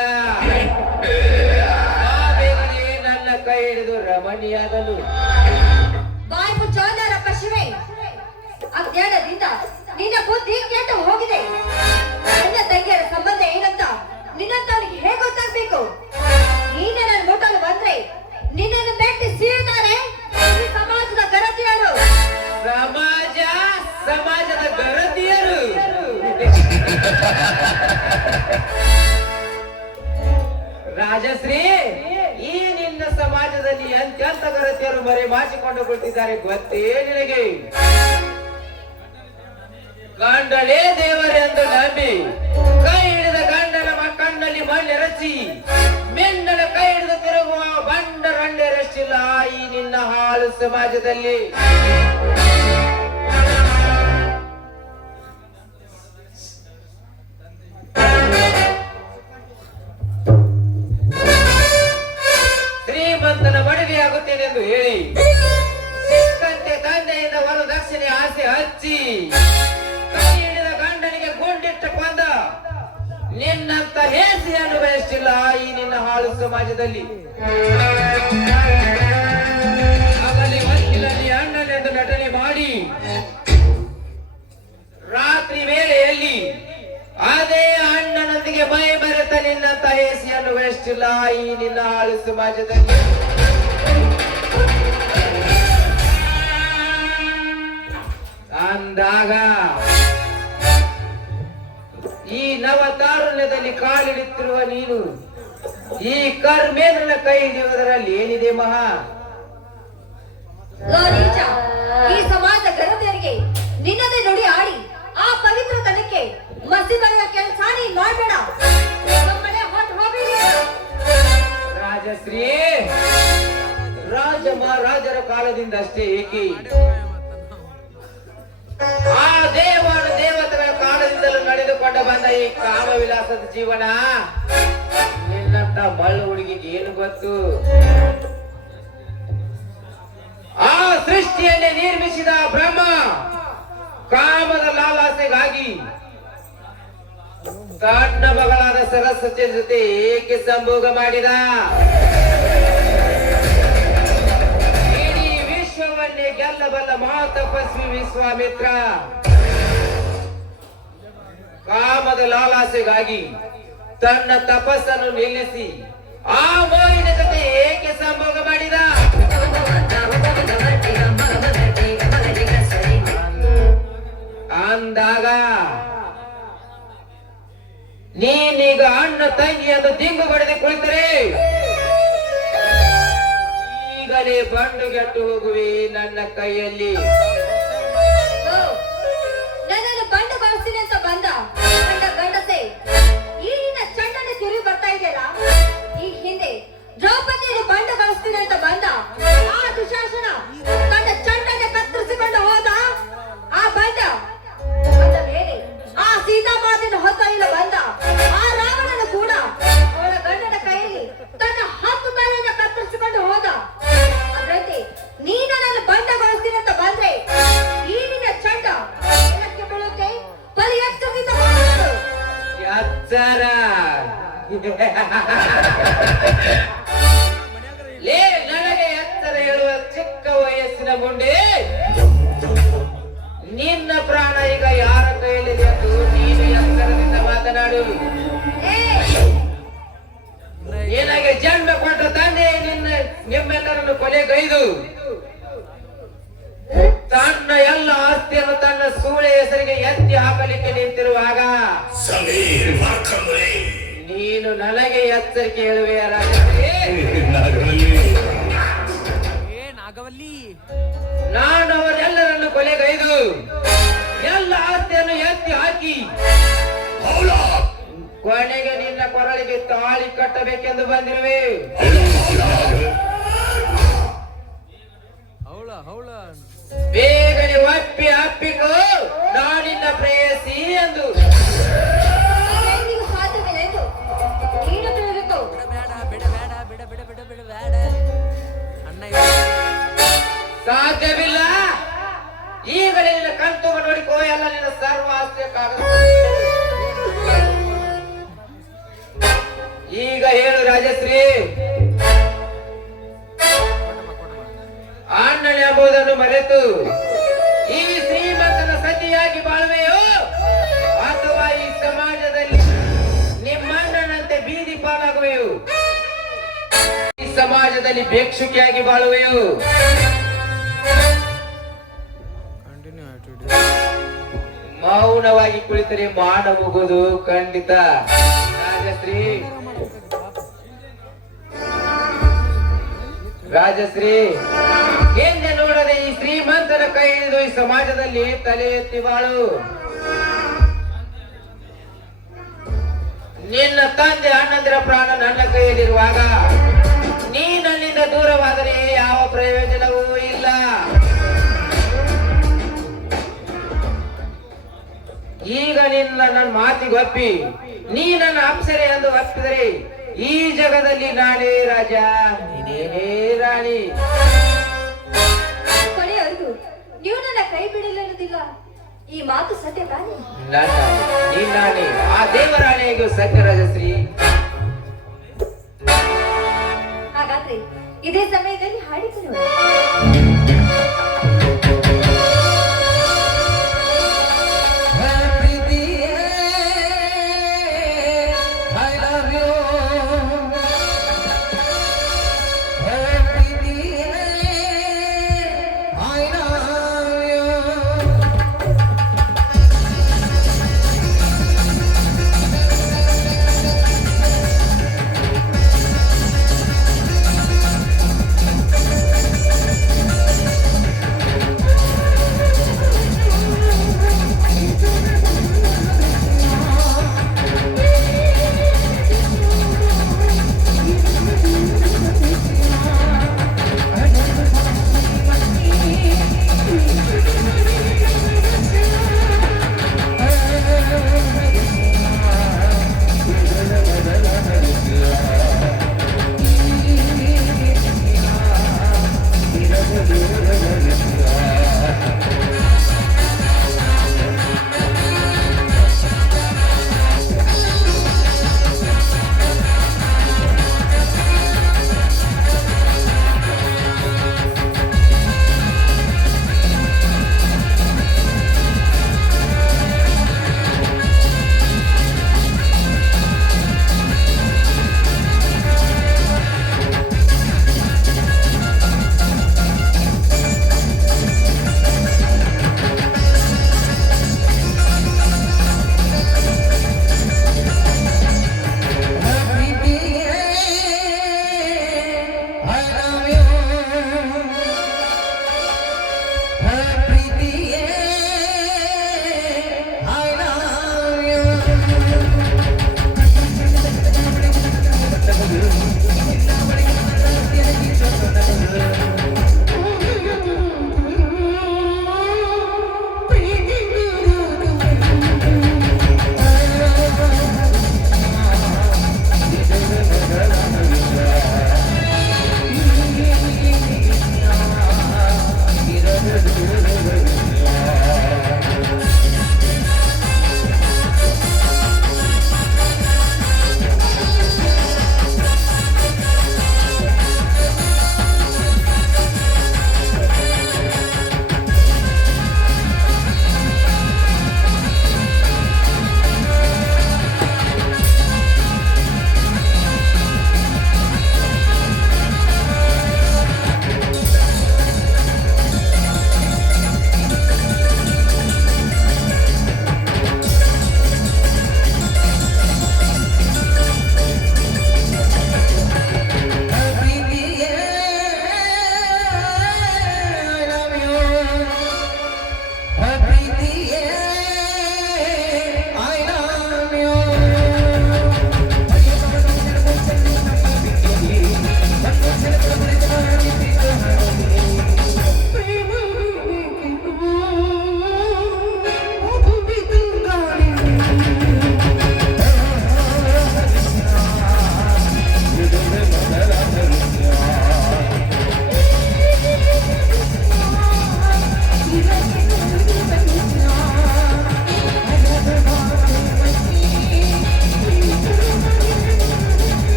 ನನ್ನ ಕೈ ಹಿಡಿದು ರಮಣೀಯಾಗಲು. ಬಾಯಿ ಮುಚ್ಚೋದರ ಪಶುವೆ, ಅಜ್ಞಾನದಿಂದ ನಿನ್ನ ಬುದ್ಧಿ ಕೆಟ್ಟು ಹೋಗಿದೆ. ನನ್ನ ತಂಗಿಯರ ಸಂಬಂಧ ಏನಂತ ನಿನ್ನಂತವನಿಗೆ ಹೇಗೆ ಗೊತ್ತಾಗ್ಬೇಕು? ನೀನ ನನ್ನ ಮುಟ್ಟಲು ಬಂದ್ರೆ ನಿನ್ನನ್ನು ಬೆಟ್ಟಿ ಸೀಳ್ತಾರೆ ಈ ಸಮಾಜದ ಗರತಿಯರು. ಸಮಾಜದ ಗರತಿಯರು? ರಾಜಶ್ರೀ, ಈ ನಿನ್ನ ಸಮಾಜದಲ್ಲಿ ಎಂತೆಂತ ಗರತಿಯರು ಮರೆ ಮಾಚಿಕೊಂಡು ಕುಳಿತಿದ್ದಾರೆ ಗೊತ್ತೇ ನಿನಗೆ? ಗಂಡಲೇ ದೇವರೆಂದು ನಂಬಿ ಕೈ ಹಿಡಿದ ಗಂಡನ ಕಣ್ಣಲ್ಲಿ ಮಣ್ಣೆರಚಿ ಮೆಂಡನ ಕೈ ಹಿಡಿದು ತಿರುಗುವ ಬಂಡ ರಂಡೆರಷ್ಟಿಲ್ಲ ಈ ನಿನ್ನ ಹಾಳು ಸಮಾಜದಲ್ಲಿ. ಶ್ರೀಮಂತನ ಮಡದಿಯಾಗುತ್ತೇನೆ ಎಂದು ಹೇಳಿ ಸಿಕ್ಕಂತೆ ತಂದೆಯಿಂದ ವರದಕ್ಷಿಣೆ ಆಸೆ ಹಚ್ಚಿ ಕೈ ಹಿಡಿದ ಗಂಡನಿಗೆ ಗುಂಡಿಟ್ಟು ಕೊಂದ ನಿನ್ನಂತ ಹೇಸಿಯನ್ನು ಬಯಸಿಲ್ಲ ಈ ನಿನ್ನ ಹಾಳು ಸಮಾಜದಲ್ಲಿ. ಆಗಲಿ ವಕೀಲಲ್ಲಿ ಅಣ್ಣನೆಂದು ನಟನೆ ಮಾಡಿ ರಾತ್ರಿ ವೇಳೆಯಲ್ಲಿ ಅದೇ ಅಣ್ಣನೊಂದಿಗೆ ಮೈ ಬೆರೆತ ನಿನ್ನಂತ ಹೇಸಿಯನ್ನು ಬಯಸಿಲ್ಲ ಈ ನಿನ್ನ ಹಾಳು ಸಮಾಜದಲ್ಲಿ. ಅಂದಾಗ ಈ ನವತಾರುಣ್ಯದಲ್ಲಿ ಕಾಲಿಡುತ್ತಿರುವ ನೀನು ಈ ಕರ್ಮೇಂದ್ರನ ಕೈ ಹಿಡಿಯುವುದರಲ್ಲಿ ಏನಿದೆ ಮಹಾ? ನೀಚ, ಈ ಸಮಾಜ ಗರತಿಯರಿಗೆ ನಿನ್ನದೇ ನುಡಿ ಆಡಿ ಆ ಪವಿತ್ರ ತನಕ್ಕೆ ಮಸಿಬಲ್ಲ ಕೆಲಸ ನೀ ಮಾಡಬೇಡ. ರಾಜಶ್ರೀ, ರಾಜ ಮಹಾರಾಜರ ಕಾಲದಿಂದ ಅಷ್ಟೇ ಏಕೆ ಆ ದೇವಾನು ದೇವತೆಗಳ ಕಾಲದಿಂದಲೂ ನಡೆದುಕೊಂಡು ಬಂದ ಈ ಕಾಮ ವಿಲಾಸದ ಜೀವನ ನಿನ್ನಂತ ಮಳ್ಳು ಹುಡುಗಿಗೆ ಏನು ಗೊತ್ತು? ಆ ಸೃಷ್ಟಿಯನ್ನೇ ನಿರ್ಮಿಸಿದ ಬ್ರಹ್ಮ ಕಾಮದ ಲಾಲಾಸೆಗಾಗಿ ತನ್ನ ಮಗಳಾದ ಸರಸ್ವತಿಯ ಜೊತೆ ಏಕೆ ಸಂಭೋಗ ಮಾಡಿದ? ಇಡೀ ವಿಶ್ವವನ್ನೇ ಗೆಲ್ಲಬಲ್ಲ ಮಹಾತಪಸ್ವಿ ವಿಶ್ವಾಮಿತ್ರ ಕಾಮದ ಲಾಲಾಸೆಗಾಗಿ ತನ್ನ ತಪಸ್ಸನ್ನು ನಿಲ್ಲಿಸಿ ಆ ಮೋಹಿನ ಜೊತೆ ಏಕೆ ಸಂಭೋಗ ಮಾಡಿದ? ಅಂದಾಗ ನೀನೀಗ ಅಣ್ಣ ತಂಗಿಯನ್ನು ದಿಂಗು ಬಡಿದು ಕುಳಿತರೆ ಈಗಲೇ ಬಂಡುಗೆಟ್ಟು ಹೋಗುವೆ ನನ್ನ ಕೈಯಲ್ಲಿ. ನನ್ನನ್ನು ಬಂಡ ಬಳಸ್ತೀನಿ ಅಂತ ಬಂದ ಗಂಡಸೆ ಈ ನಿನ್ನ ಚಂಡನೆ ತಿರುಗಿ ಬರ್ತಾ ಇದೆಯಲ್ಲ, ಈ ಹಿಂದೆ ದ್ರೌಪದಿಯನ್ನು ಬಂಡ ಬಳಸ್ತೀನಿ ಅಂತ ಬಂದ ಆ ದುಶಾಸನ ತನ್ನ ಚಂಡನೆ ಕತ್ತರಿಸಿಕೊಂಡು ಹೋದ ಆ ಬಂದ ಅಂದ ಮೇಲೆ ಆ ಸೀತಾ ಮಾತಿನ ಹೊತ್ತ ಇಲ್ಲ ಬಂದ ಆ ರಾವಣನು ಕೂಡ ಅವಳ ಗಂಡನ ಕೈಯಲ್ಲಿ ತನ್ನ 10 ತಲೆಯನ್ನು ಲೇ ನನಗೆ ಎತ್ತರ ಹೇಳುವ ಚಿಕ್ಕ ವಯಸ್ಸಿನ ಗುಂಡಿ, ನಿನ್ನ ಪ್ರಾಣ ಈಗ ಯಾರ ಕೈಯಲ್ಲಿದೆ ಎಂದು ನೀನು ಎತ್ತರದಿಂದ ಮಾತನಾಡು. ನಿನಗೆ ಜನ್ಮ ಕೊಟ್ಟ ತಂದೆ ನಿಮ್ಮೆಲ್ಲರನ್ನು ಕೊಲೆಗೈದು ತನ್ನ ಎಲ್ಲ ಆಸ್ತಿಯನ್ನು ತನ್ನ ಸೂಳೆ ಹೆಸರಿಗೆ ಎತ್ತಿ ಹಾಕಲಿಕ್ಕೆ ನಿಂತಿರುವಾಗ ನೀನು ನನಗೆ ಎಚ್ಚರಿಕೆ ಹೇಳುವೆಯ ರಾಜಶ್ರೀ? ನಾನು ಅವರೆಲ್ಲರನ್ನು ಕೊಲೆಗೈದು ಎಲ್ಲ ಆಸ್ತಿಯನ್ನು ಎತ್ತಿ ಹಾಕಿ ಕೊನೆಗೆ ನಿನ್ನ ಕೊರಳಿಗೆ ತಾಳಿ ಕಟ್ಟಬೇಕೆಂದು ಬಂದಿರುವೆ. ಬೇಗನೆ ಅಪ್ಪಿಕೋ ನಾನಿನ್ನ ಪ್ರೇಯಸಿ ಎಂದು. ಎಂದಿಗೂ ಸಾಧ್ಯವಿಲ್ಲ ಎಂದು ನೀನು ತಿಳಿದುಕೋ. ಸಾಧ್ಯವಿಲ್ಲ. ಈಗಲೇ ನಿನ್ನ ಕಂತು ನೋಡಿಕೋ, ಎಲ್ಲ ನಿನ್ನ ಸರ್ವ ಆಸ್ತಿಯ ಕಾಗದ. ಈಗ ಹೇಳು ರಾಜಶ್ರೀ, ಅಣ್ಣನೆಂಬುದನ್ನು ಮರೆತು ಈ ಶ್ರೀಮಂತನ ಸತಿಯಾಗಿ ಬಾಳುವೆಯೋ ಅಥವಾ ಈ ಸಮಾಜದಲ್ಲಿ ನಿಮ್ಮಣ್ಣನಂತೆ ಬೀದಿ ಪಾಲಾಗುವೆಯೋ? ಈ ಸಮಾಜದಲ್ಲಿ ಭಿಕ್ಷುಕಿಯಾಗಿ ಬಾಳುವೆಯೋ? ಮೌನವಾಗಿ ಕುಳಿತರೆ ಮಾಡ ಹೋಗೋದು ಖಂಡಿತ. ರಾಜಶ್ರೀ ಹಿಂದೆ ನೋಡದೆ ಈ ಶ್ರೀಮಂತನ ಕೈ ಹಿಡಿದು ಈ ಸಮಾಜದಲ್ಲಿ ತಲೆ ಎತ್ತಿ ಬಾಳು. ನಿನ್ನ ತಂದೆ ಅಣ್ಣಂದಿರ ಪ್ರಾಣ ನನ್ನ ಕೈಯಲ್ಲಿರುವಾಗ ನೀ ನನ್ನಿಂದ ದೂರವಾದರೆ ಯಾವ ಪ್ರಯೋಜನವೂ ಇಲ್ಲ. ಈಗ ನನ್ನ ಮಾತಿಗೊಪ್ಪಿ ನೀ ನನ್ನ ಅಪ್ಸರೆ ಎಂದು ಒಪ್ಪಿದರೆ ಈ ಜಗದಲ್ಲಿ ನಾನೇ ರಾಜ, ನೀನೇ ರಾಣಿ. ಕೊನೆಯವರೆಗೂ ನೀವು ನನ್ನ ಕೈ ಬಿಡಲಿರುವುದಿಲ್ಲ, ಈ ಮಾತು ಸತ್ಯ ತಾನೇ? ನೀನಾಣಿ, ಆ ದೇವರಾಣಿಗೂ ಸತ್ಯ ರಾಜಶ್ರೀ. ಹಾಗಾದ್ರೆ ಇದೇ ಸಮಯದಲ್ಲಿ ಹಾಡಿಕೊಂಡು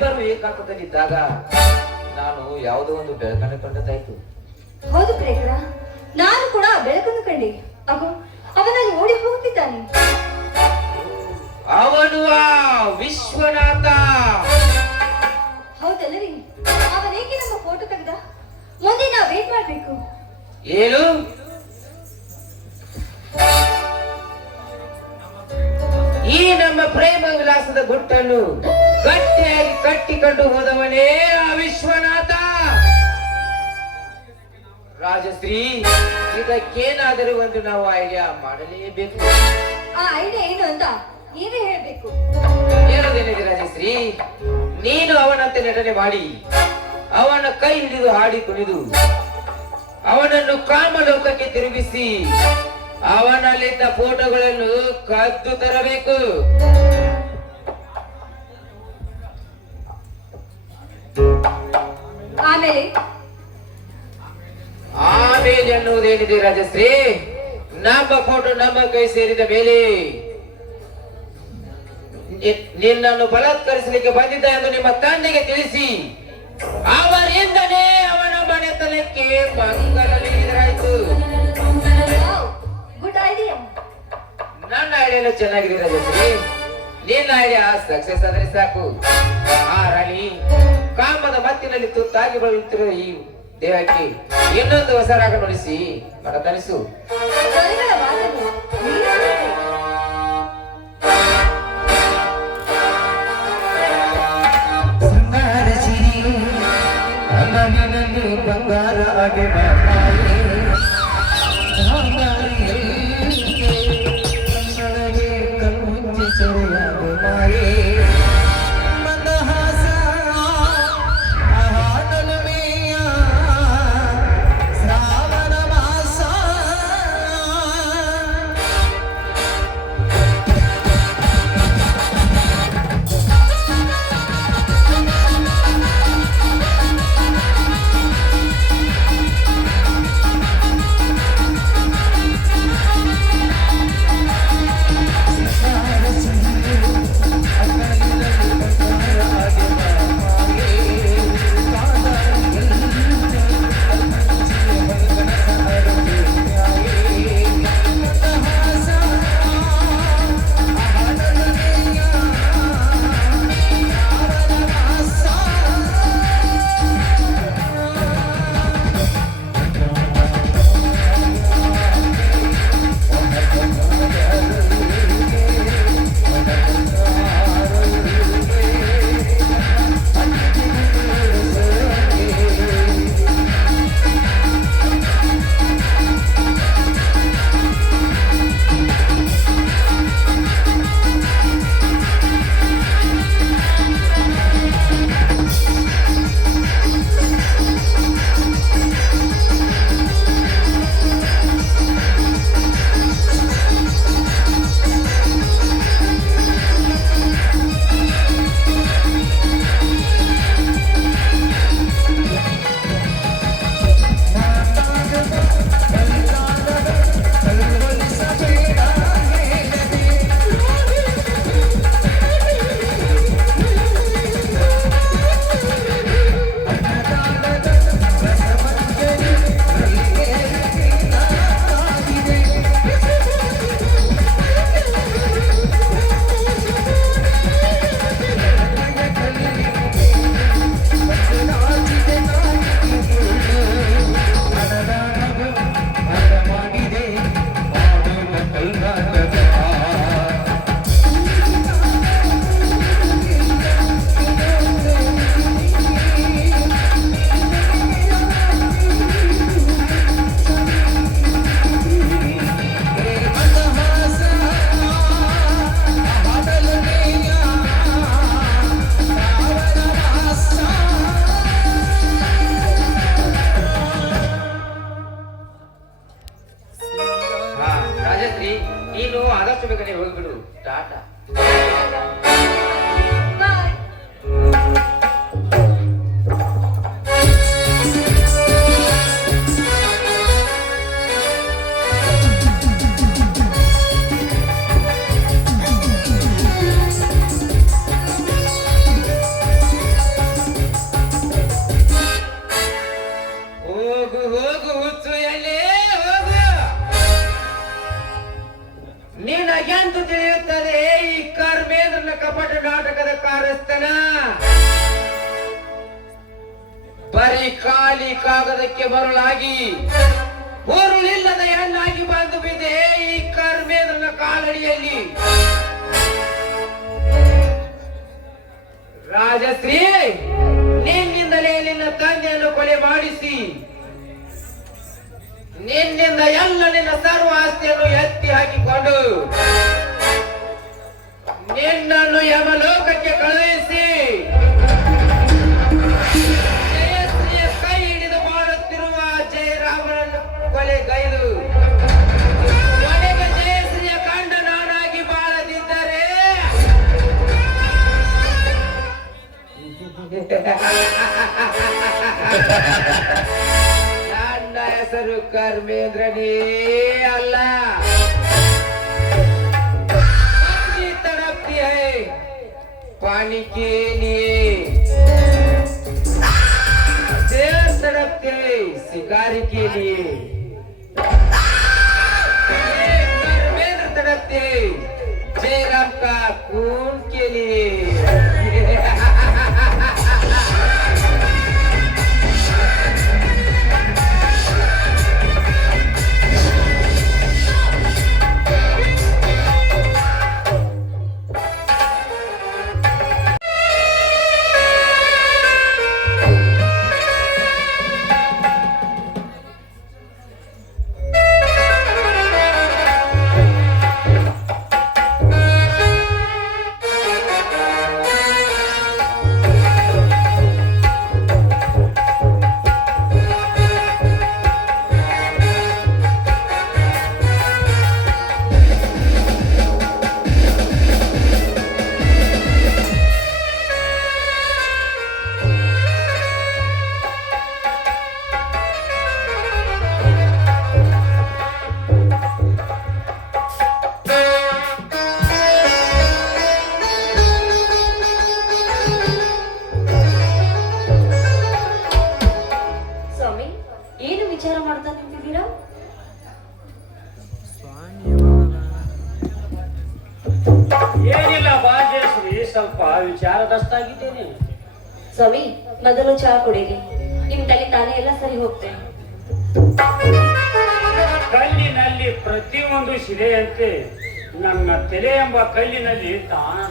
ನಾವಿಬ್ಬರು ಏಕಾಂತದಲ್ಲಿದ್ದಾಗ ನಾನು ಯಾವುದೋ ಒಂದು ಬೆಳಕನ್ನು ಕಂಡದ್ದಾಯ್ತು. ಹೌದು ಪ್ರೇಕರ, ನಾನು ಕೂಡ ಬೆಳಕನ್ನು ಕಂಡೆ. ಅವನಲ್ಲಿ ಓಡಿ ಹೋಗುತ್ತಿದ್ದಾನೆ. ಅವನು ಆ ವಿಶ್ವನಾಥ. ಹೌದಲ್ಲರಿ? ಅವನೇಕೆ ನಮ್ಮ ಫೋಟೋ ತೆಗೆದ? ಮುಂದೆ ನಾವು ವೇಟ್ ಮಾಡ್ಬೇಕು. ಏನು? ಈ ನಮ್ಮ ಪ್ರೇಮ ವಿಲಾಸದ ಗುಟ್ಟನ್ನು ಗಟ್ಟಿಯಾಗಿ ಕಟ್ಟಿಕೊಂಡು ಹೋದವನೇ ಆ ವಿಶ್ವನಾಥ. ರಾಜಶ್ರೀ, ಇದಕ್ಕೇನಾದರೂ ಒಂದು ನಾವು ಐಡಿಯಾ ಮಾಡಲೇಬೇಕು. ಆ ಐಡಿಯಾ ಏನು ಅಂತ ನೀವೇ ಹೇಳ್ಬೇಕು. ಹೇಳೋದೇನಿದೆ ರಾಜಶ್ರೀ, ನೀನು ಅವನಂತೆ ನಟನೆ ಮಾಡಿ ಅವನ ಕೈ ಹಿಡಿದು ಹಾಡಿ ಕುಣಿದು ಅವನನ್ನು ಕಾಮಲೋಕಕ್ಕೆ ತಿರುಗಿಸಿ ಅವನಲ್ಲಿದ್ದ ಫೋಟೋಗಳನ್ನು ಕದ್ದು ತರಬೇಕು. ಆಮೇಲೆ ಆಮೇಲೆ ಅನ್ನುವುದೇನಿದೆ ರಾಜಶ್ರೀ, ನಮ್ಮ ಫೋಟೋ ನಮ್ಮ ಕೈ ಸೇರಿದ ಮೇಲೆ ನಿನ್ನನ್ನು ಬಲಾತ್ಕರಿಸಲಿಕ್ಕೆ ಬಂದಿದ್ದ ಎಂದು ನಿಮ್ಮ ತಂದೆಗೆ ತಿಳಿಸಿ ಅವರಿಂದಲೇ ಅವನ ಮನೆತನಕ್ಕೆ ಮಂಗಲ ನೀಡಿದರಾಯ್ತು. Good idea. ನನ್ನ ಐಡಿಯಾ ಚೆನ್ನಾಗಿದೆ ರಾಜಶ್ರೀ. ನಿನ್ನ ಐಡಿಯಾ ಸಕ್ಸೆಸ್ ಆದರೆ ಸಾಕು. ಆ ರಾಣಿ ಕಾಮದ ಮತ್ತಿನಲ್ಲಿ ತುತ್ತಾಗಿ ಬರುತ್ತಿರುವ ಈ ದೇಹಕ್ಕೆ ಇನ್ನೊಂದು ಹೊಸ ರಾಗ ನುಡಿಸಿ ಮನತನಿಸು. ಸ್ವರಗಳ ವಾದವು ನೀಡುತ್ತದೆ. ಬಂಗಾರ ನೀನು ಆದಷ್ಟು ಬೇಗನೆ ಹೋಗ್ಬಿಡು. ಟಾಟಾ. ಬಾಯ್. ನನ್ನ ಕಪಟ ನಾಟಕದ ಕಾರ್ಯಸ್ಥನ ಬರೀ ಖಾಲಿ ಕಾಗದಕ್ಕೆ ಬರಲಾಗಿ ಹೊರುಳಿಲ್ಲದ ಹೆಣ್ಣಾಗಿ ಬಂದು ಬಿದ್ದೆ ಈ ಕರ್ಮೇಂದ್ರನ ಕಾಲಡಿಯಲ್ಲಿ. ರಾಜಶ್ರೀ, ನಿನ್ನಿಂದಲೇ ನಿನ್ನ ತಂದೆಯನ್ನು ಕೊಲೆ ಮಾಡಿಸಿ ನಿನ್ನಿಂದ ಎಲ್ಲ ನಿನ್ನ ಸರ್ವ ಆಸ್ತಿಯನ್ನು ಎತ್ತಿ ಹಾಕಿಕೊಂಡು ನಿನ್ನನ್ನು ಯಮಲೋಕಕ್ಕೆ ಕಳುಹಿಸಿ ಜಯಶ್ರೀಯ ಕೈ ಹಿಡಿದು ಮಾಡುತ್ತಿರುವ ಜಯರಾಮನನ್ನು ಕೊಲೆಗೈದು ಕೊನೆಗೆ ಜಯಶ್ರೀಯ ಗಂಡ ನಾನಾಗಿ ಬಾಳದಿದ್ದರೆ ನನ್ನ ಹೆಸರು ಕರ್ಮೇಂದ್ರನೇ ಅಲ್ಲ. तड़पती है पानी के लिए, देर तड़पती है शिकारी के लिए, धर्मेंद्र तड़पते है जयराम का खून के लिए. ಏನಿಲ್ಲ ಭಾಗ್ಯಶ್ರೀ, ಸ್ವಲ್ಪ ವಿಚಾರದಷ್ಟಾಗಿದ್ದೇನೆ. ಸ್ವಾಮಿ, ಮೊದಲು ಚಹಾ ಕುಡೀರಿ. ನಿಮ್ ತಲೆ ತಾನೇ ಎಲ್ಲ ಸರಿ ಹೋಗ್ತೇನೆ. ಕಲ್ಲಿನಲ್ಲಿ ಪ್ರತಿಯೊಂದು ಶಿಲೆಯಂತೆ ನನ್ನ ತಲೆ ಎಂಬ ಕಲ್ಲಿನಲ್ಲಿ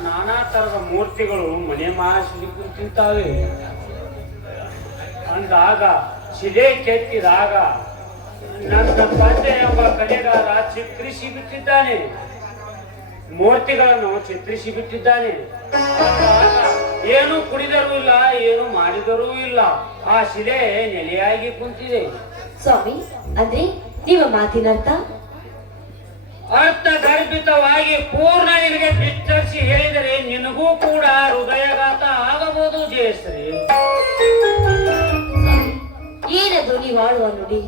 ನಾನಾ ತರದ ಮೂರ್ತಿಗಳು ಮನೆ ಮಾಸಲಿ ಕುಂತಿದ್ದಾವೆ. ಅಂದಾಗ ಶಿಲೆ ಕೆತ್ತಿದಾಗ ನನ್ನ ತಂದೆ ಎಂಬ ಕಲೆಗಾರ ಚಿತ್ರಿಸಿ ಬಿಟ್ಟಿದ್ದಾನೆ, ಮೂರ್ತಿಗಳನ್ನು ಚಿತ್ರಿಸಿ ಬಿಟ್ಟಿದ್ದಾನೆ. ಏನು ಕುಡಿದರೂ ಇಲ್ಲ, ಏನು ಮಾಡಿದರೂ ಇಲ್ಲ, ಆ ಶಿಲೆ ನೆಲೆಯಾಗಿ ಕುಂತಿದೆ. ಸ್ವಾಮಿ, ಅಂದ್ರೆ ನಿಮ್ಮ ಮಾತಿನರ್ಥ? ಅರ್ಥ ಗರ್ಭಿತವಾಗಿ ಪೂರ್ಣ ನಿನಗೆ ಬಿತ್ತರಿಸಿ ಹೇಳಿದರೆ ನಿನಗೂ ಕೂಡ ಹೃದಯಘಾತ ಆಗಬಹುದು ಜಯಶ್ರೀ. ಏನದು ನೀವು ಆಡುವ ನುಡಿ?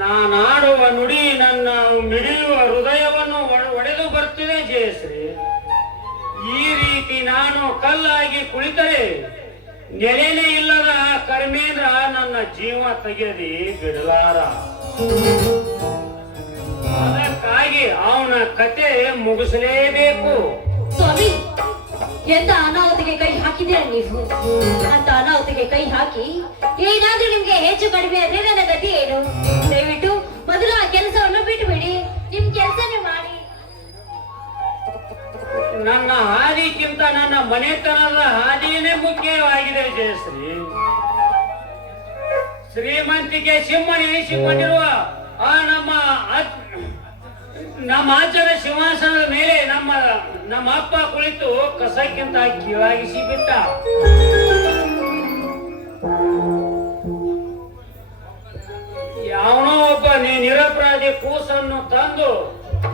ನಾನಾಡುವ ನುಡಿ ನನ್ನ ಮಿಡಿಯುವ ಹೃದಯವನ್ನು ಒಡೆದು ಬರ್ತಿದೆ ಜಯಶ್ರೀ. ಈ ರೀತಿ ನಾನು ಕಲ್ಲಾಗಿ ಕುಳಿತರೆ ನೆಲೆನೇ ಇಲ್ಲದ ಕರ್ಮೇಂದ್ರ ನನ್ನ ಜೀವ ತೆಗೆದಿ ಬಿಡಲಾರ. ಅದಕ್ಕಾಗಿ ಅವನ ಕತೆ ಮುಗಿಸಲೇಬೇಕು. ಸ್ವಾಮಿ, ಎಂತ ಅನಾಹುತಿಗೆ ಕೈ ಹಾಕಿದ್ದೀರ ನೀವು? ಅಂತ ಅನಾಹುತಿಗೆ ಕೈ ಹಾಕಿ ಏನಾದ್ರೂ ನಿಮ್ಗೆ ಹೆಚ್ಚು ಕಡಿಮೆ ಆದ್ರೆ ನನ್ನ ಗತಿ ಏನು? ದಯವಿಟ್ಟು ಮೊದಲು ಆ ಕೆಲಸವನ್ನು ಬಿಟ್ಟುಬಿಡಿ. ನಿಮ್ ಕೆಲಸ ನೀವು ಮಾಡಿ. ನನ್ನ ಹಾದಿಗಿಂತ ನನ್ನ ಮನೆತನದ ಹಾದಿಯೇ ಮುಖ್ಯವಾಗಿದೆ ಜಯಶ್ರೀ. ಶ್ರೀಮಂತಿಕೆ ಸಿಂಹನೆನಿಸಿಕೊಂಡಿರುವ ಆ ನಮ್ಮ ಆಚಾರ ಸಿಂಹಾಸನದ ಮೇಲೆ ನಮ್ಮ ಅಪ್ಪ ಕುಳಿತು ಕಸಕ್ಕಿಂತ ಕೀಳಾಗಿಸಿ ಬಿಟ್ಟ. ಯಾವನೋ ಒಬ್ಬ ನಿರಪರಾಧಿ ಕೂಸನ್ನು ತಂದು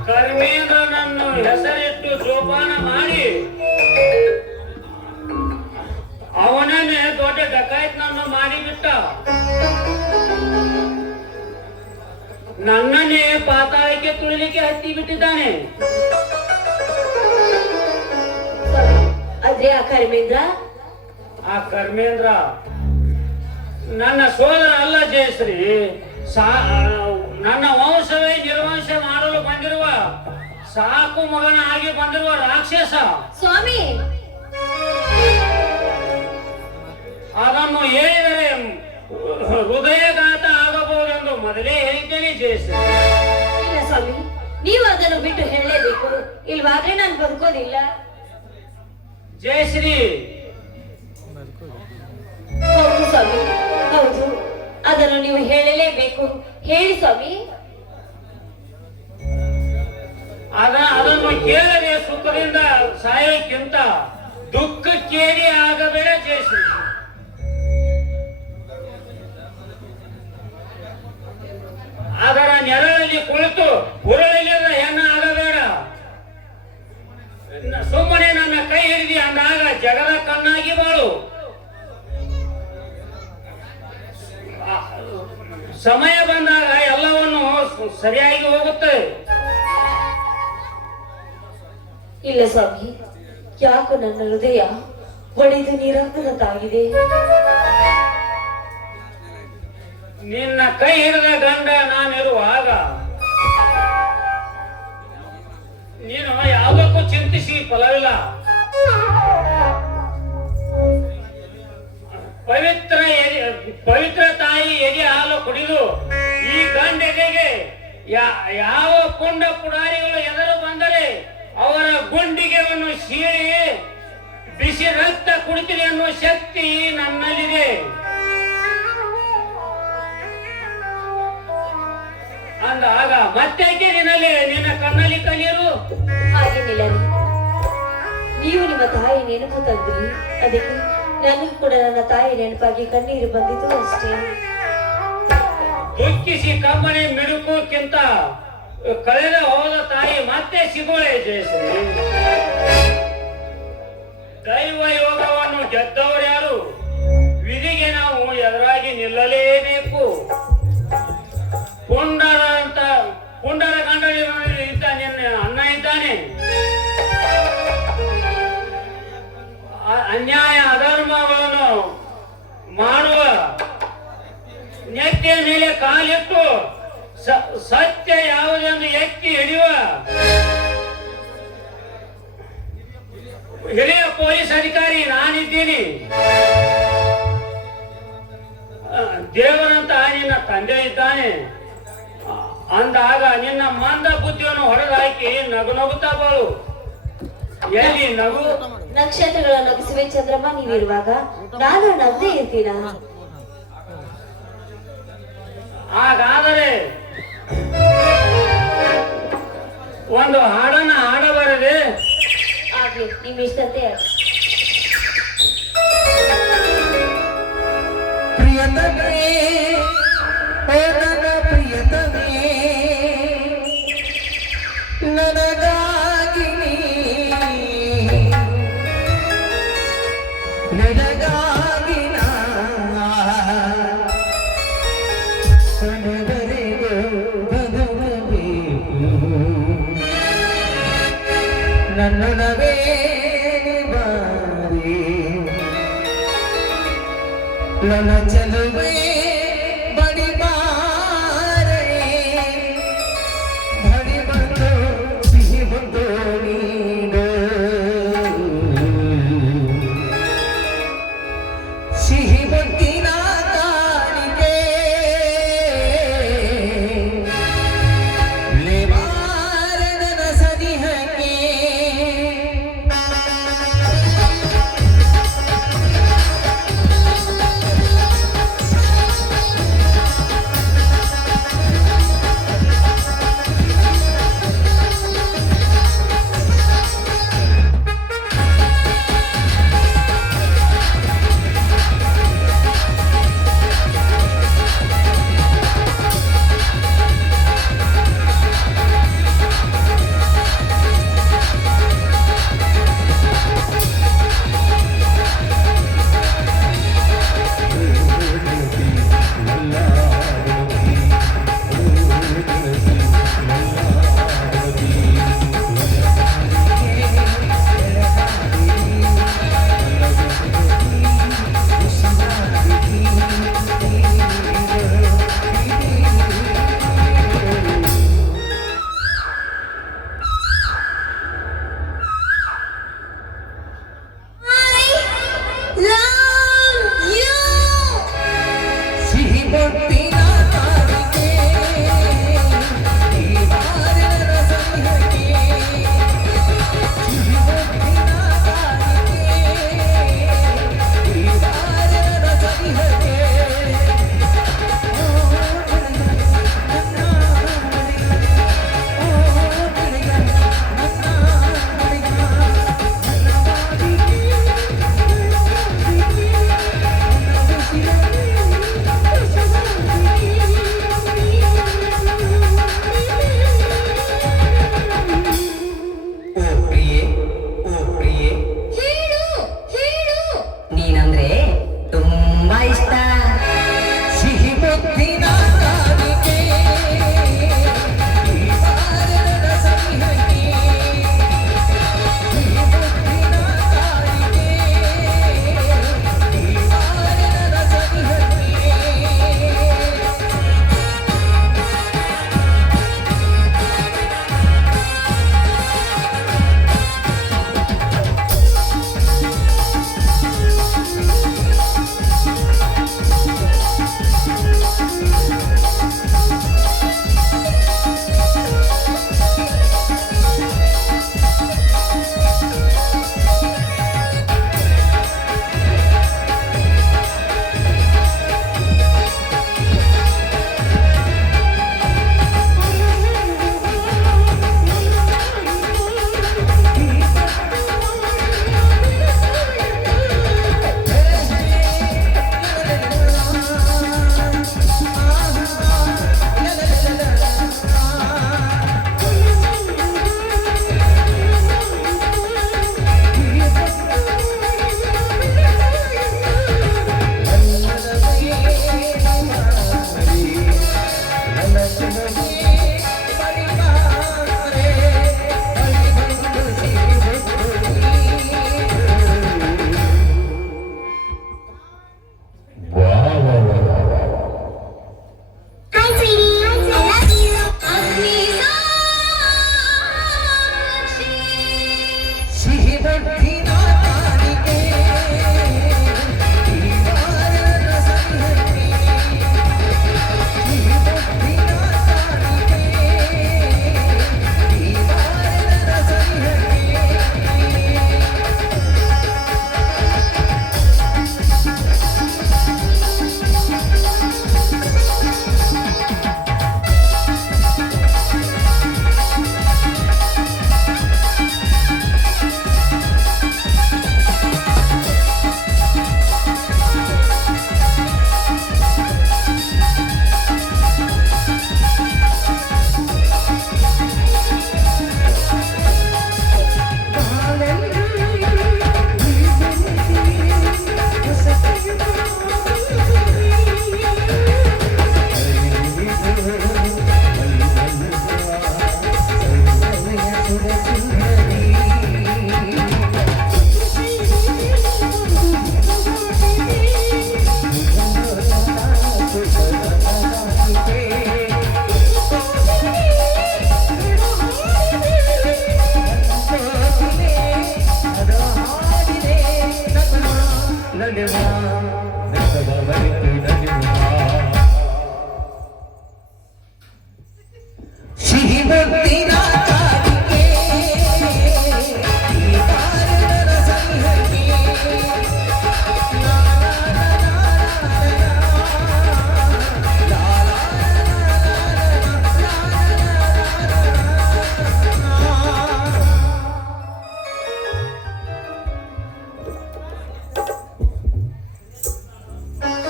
ಕರ್ಮೇಂದ್ರನನ್ನು ಹೆಸರಿಟ್ಟು ಜೋಪಾನ ಮಾಡಿ ಅವನನ್ನೇ ದೊಡ್ಡ ಡಕಾಯತ್ನನ್ನು ಮಾಡಿಬಿಟ್ಟ. ನನ್ನನ್ನೇ ಪಾತಾಳಕ್ಕೆ ತುಳಿಲಿಕ್ಕೆ ಹತ್ತಿ ಬಿಟ್ಟಿದ್ದಾನೆ. ಆದ್ರೆ ಆ ಕರ್ಮೇಂದ್ರ ನನ್ನ ಸೋದರ ಅಲ್ಲ ಜಯಶ್ರೀ. ನನ್ನ ವಂಶವೇ ನಿರ್ವಂಶ ಮಾಡಲು ಬಂದಿರುವ ಸಾಕು ಮಗನ ಆಗಿ ಬಂದಿರುವ ರಾಕ್ಷಸ ಸ್ವಾಮಿ, ಅದನ್ನು ಹೇಳಿದರೆ ಹೃದಯಘಾತ ಆಗಬಹುದೆಂದು ಮೊದಲೇ ಹೇಳಿದ್ದೇನೆ ಜಯಶ್ರೀ. ಇಲ್ಲ ಸ್ವಾಮಿ, ನೀವು ಅದನ್ನು ಬಿಟ್ಟು ಹೇಳಲೇಬೇಕು, ಇಲ್ವಾದ್ರೆ ನಾನು ಬದುಕೋದಿಲ್ಲ. ಜಯಶ್ರೀ, ಹೌದು ಸ್ವಾಮಿ, ಹೌದು, ಅದನ್ನು ನೀವು ಹೇಳಲೇಬೇಕು. ಹೇಳಿ ಸ್ವಾಮಿ. ಅದನ್ನು ಕೇಳದೆ ಸುಖದಿಂದ ಸಾಯೋಕ್ಕಿಂತ ದುಃಖಕ್ಕೇರಿ ಆಗಬೇಡ ಜಯಶ್ರೀ. ಅದರ ನೆರಳಲ್ಲಿ ಕುಳಿತು ಉರುಳಿಲ್ಲದ ಹೆಣ್ಣ ಆಗಬೇಡ. ಸುಮ್ಮನೆ ನನ್ನ ಕೈ ಹಿಡಿದಿ ಅಂದಾಗ ಜಗದ ಕಣ್ಣಾಗಿ ಬಾಳು. ಸಮಯ ಬಂದಾಗ ಎಲ್ಲವನ್ನು ಸರಿಯಾಗಿ ಹೋಗುತ್ತೆ. ಇಲ್ಲ ಸ್ವಾಮಿ, ಯಾಕೋ ನನ್ನ ಹೃದಯ ಒಡೆದು ನೀರಾಗದಂತಾಗಿದೆ. ನಿನ್ನ ಕೈ ಹಿಡಿದ ಗಂಡ ನಾನಿರುವಾಗ ನೀನು ಯಾವುದಕ್ಕೂ ಚಿಂತಿಸಿ ಫಲವಿಲ್ಲ. ಪವಿತ್ರ ತಾಯಿ ಎದೆ ಹಾಲು ಕುಡಿದು ಈ ಗಂಡೆಗೆ ಯಾವ ಪುಂಡ ಪುಡಾರಿಗಳು ಎದುರು ಬಂದರೆ ಅವರ ಗುಂಡಿಗೆವನ್ನು ಸೀಳಿ ಬಿಸಿ ರಕ್ತ ಕುಡಿತೀನಿ ಅನ್ನುವ ಶಕ್ತಿ ನನ್ನಲ್ಲಿದೆ. ಅಂದಾಗ ಮತ್ತೇಕೆ ನಿನ್ನ ಕಣ್ಣಲ್ಲಿ ಕಲಿಯಲು? ಹಾಗೇನಿಲ್ಲ ರೀ, ನೀವು ನಿಮ್ಮ ತಾಯಿ ನೆನಪು ತಂದ್ರಿ, ಅದಕ್ಕೆ ನನಗೂ ಕೂಡ ನನ್ನ ತಾಯಿ ನೆನಪಾಗಿ ಕಣ್ಣೀರು ಬಂದಿತು ಅಷ್ಟೇ. ದುಃಖಿಸಿ ಕಮ್ಮನೆ ಮಿಡುಕೋಕ್ಕಿಂತ ಕಳೆದ ಹೋದ ತಾಯಿ ಮತ್ತೆ ಸಿಗೋಳೆ ಜಯಶ್ರೀ. ದೈವ ಯೋಗವನ್ನು ಗೆದ್ದವರು ಯಾರು? ವಿಧಿಗೆ ನಾವು ಎದುರಾಗಿ ನಿಲ್ಲಲೇಬೇಕು. ಪುಂಡರ ಗಂಡ ಇದ್ದ ನಿನ್ನ ಅಣ್ಣ ಇದ್ದಾನೆ. ಅನ್ಯಾಯ ಅಧರ್ಮಗಳನ್ನು ಮಾಡುವ ನೆತ್ತಿಯ ಮೇಲೆ ಕಾಲಿಟ್ಟು ಸತ್ಯ ಯಾವುದೆಂದು ಎತ್ತಿ ಹಿಡಿಯುವ ಹಿರಿಯ ಪೊಲೀಸ್ ಅಧಿಕಾರಿ ನಾನಿದ್ದೀನಿ. ದೇವರಂತ ನಿನ್ನ ತಂದೆ ಇದ್ದಾನೆ. ಅಂದಾಗ ನಿನ್ನ ಮಂದ ಬುದ್ಧಿಯನ್ನು ಹೊಡೆದಾಕಿ ನಗು ನಗುತ್ತಾ ಬಾಳು. ಎಲ್ಲಿ ನಗು? ನಕ್ಷತ್ರಗಳ ನಗಿಸುವೆ ಚಂದ್ರಮ್ಮ ನೀವಿರುವಾಗ ನಾನು ನಗ್ದೇ ಇರ್ತೀನ. ಹಾಗಾದರೆ ಒಂದು ಹಾಡನ್ನ ಹಾಡಬಾರದೆ? ಆಗ್ಲಿ, ನಿಮ್ ಇಷ್ಟಂತೆ ಆಗ್ಲಿ. ಪ್ರಿಯತಮೇ, ಓ ನನ್ನ ಪ್ರಿಯತಮೇ, ನನಗಾಗಿ ನನಗಾಗಿ ಕೊನೆವರೆಗೂ ಬದುಕಬೇಕು. ನನ್ನೊಲವೇ ಬಾರಿ, ನನ್ನ ಚೆಲುವೆ ಬಡಿ ಬಾರೆ, ಬಡಿ ಬಂದು ಸಿಹಿ ಬಂದು ನೀಡು, ಸಿಹಿ ಬಂದಿನ ಕಾಣಿಕೆ ಲೇವಾರನ ಸನಿಹಕ್ಕೆ.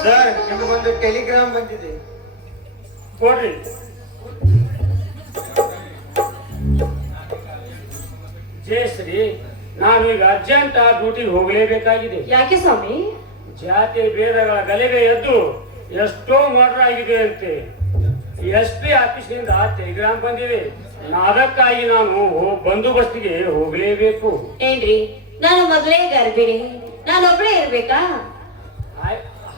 ಸರ್ ನಿಮಗೊಂದು ಟೆಲಿಗ್ರಾಮ್ ಬಂದಿದೆ. ಕೊಡ್ರಿ. ಜಯಶ್ರೀ, ನಾನು ಈಗ ಅರ್ಜೆಂಟ್ ಆ ಡ್ಯೂಟಿಗೆ ಹೋಗಲೇಬೇಕಾಗಿದೆ. ಯಾಕೆ ಸ್ವಾಮಿ? ಜಾತಿ ಭೇದಗಳ ಗಲೆಗೆ ಎದ್ದು ಎಷ್ಟೋ ಮರ್ಡರ್ ಆಗಿದೆ ಅಂತೆ SP ಆಫೀಸ್ನಿಂದ ಟೆಲಿಗ್ರಾಮ್ ಬಂದಿದೆ. ಅದಕ್ಕಾಗಿ ನಾನು ಬಂದೋಬಸ್ತಿಗೆ ಹೋಗಲೇಬೇಕು. ಏನ್ರಿ, ನಾನು ಮೊದಲೇ ಗರ್ಭಿಣಿ, ನಾನೊಬ್ಳೇ ಇರ್ಬೇಕಾ?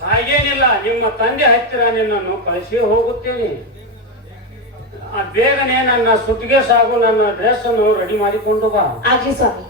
ಹಾಗೇನಿಲ್ಲ, ನಿಮ್ಮ ತಂದೆ ಹತ್ತಿರ ನಿನ್ನನ್ನು ಕಳಿಸಿ ಹೋಗುತ್ತೇನೆ. ಬೇಗನೆ ನನ್ನ ಸುತ್ತಿಗೆ ಸಾಗು, ನನ್ನ ಡ್ರೆಸ್ ಅನ್ನು ರೆಡಿ ಮಾಡಿಕೊಂಡು ಬಾ. ಆಗ್ಲಿ ಸ್ವಾಮಿ.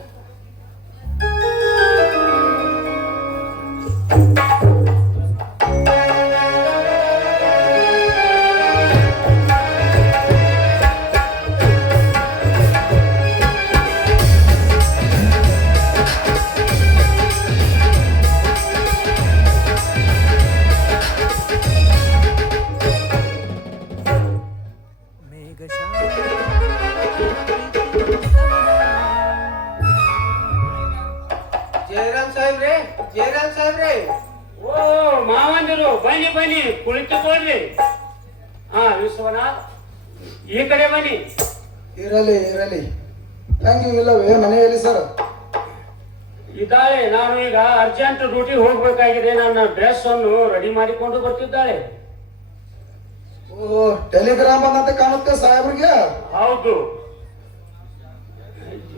ಜಯರಾಮ್ ಸಾಹೇಬ್ರೆ, ಓ ಮಾವಂದಿರು, ಬನ್ನಿ ಬನ್ನಿ, ಕುಳಿತುಕೊಳ್ಳ್ರಿ. ವಿಶ್ವನಾಥ್, ಈ ಕಡೆ ಬನ್ನಿ. ಇರಲಿ ಇರಲಿ. ತಂಗಿ ಇಲ್ಲವೇ ಮನೆಯಲ್ಲಿ ಸರ್? ಇದ್ದಾಳೆ. ನಾನು ಈಗ ಅರ್ಜೆಂಟ್ ಡ್ಯೂಟಿ ಹೋಗ್ಬೇಕಾಗಿದೆ. ನನ್ನ ಡ್ರೆಸ್ ಅನ್ನು ರೆಡಿ ಮಾಡಿಕೊಂಡು ಬರ್ತಿದ್ದಾಳೆ. ಓ, ಟೆಲಿಗ್ರಾಮ್ ಬಂದಂತೆ ಕಾಣುತ್ತೆ ಸಾಹೇಬ್ರಿಗೆ. ಹೌದು